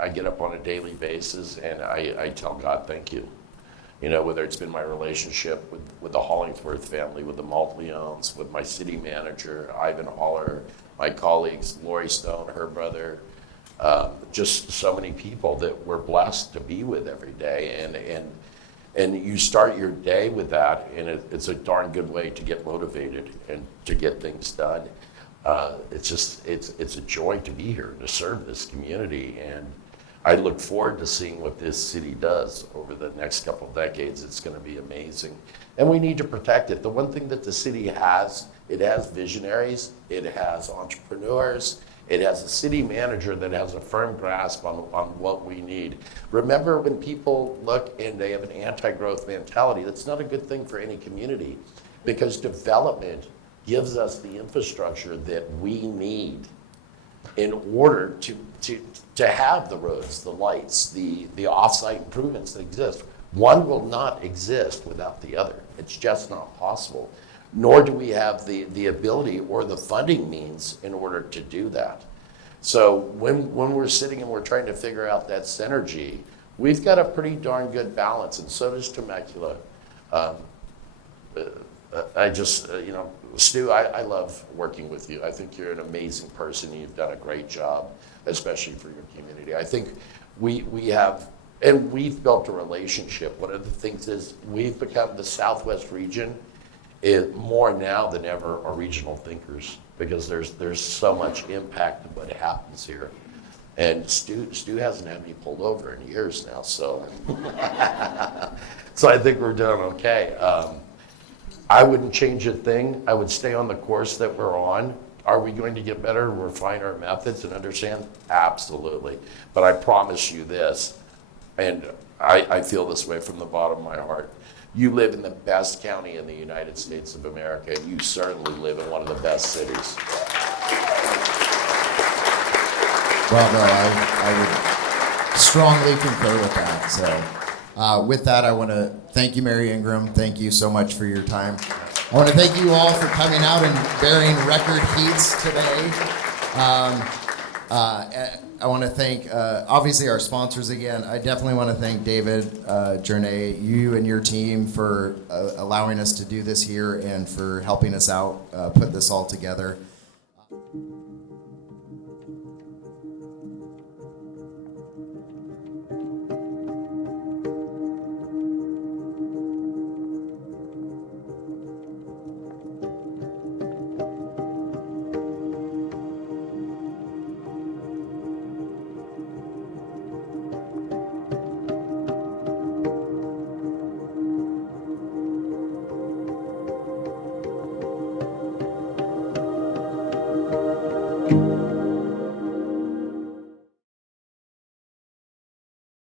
I get up on a daily basis and I tell God, thank you. You know, whether it's been my relationship with the Hollingsworth family, with the Maltleons, with my city manager, Ivan Haller, my colleagues, Lori Stone, her brother, just so many people that we're blessed to be with every day. And you start your day with that, and it's a darn good way to get motivated and to get things done. It's a joy to be here, to serve this community, and I look forward to seeing what this city does over the next couple of decades. It's going to be amazing, and we need to protect it. The one thing that the city has, it has visionaries, it has entrepreneurs, it has a city manager that has a firm grasp on what we need. Remember, when people look and they have an anti-growth mentality, that's not a good thing for any community, because development gives us the infrastructure that we need in order to have the roads, the lights, the off-site improvements that exist. One will not exist without the other. It's just not possible. Nor do we have the ability or the funding means in order to do that. So when we're sitting and we're trying to figure out that synergy, we've got a pretty darn good balance, and so does Temecula. I just, you know, Stu, I love working with you. I think you're an amazing person. You've done a great job, especially for your community. I think we have, and we've built a relationship. One of the things is we've become the Southwest region is more now than ever are regional thinkers, because there's so much impact of what happens here. And Stu hasn't had me pulled over in years now, so so I think we're doing okay. I wouldn't change a thing. I would stay on the course that we're on. Are we going to get better, refine our methods and understand? Absolutely. But I promise you this, and I feel this way from the bottom of my heart. You live in the best county in the United States of America, and you certainly live in one of the best cities. Well, no, I would strongly concur with that. So with that, I want to thank you, Mary Ingram. Thank you so much for your time. I want to thank you all for coming out and bearing record heats today. I want to thank, obviously, our sponsors again. I definitely want to thank David Journay, you and your team, for allowing us to do this here and for helping us out, put this all together. you.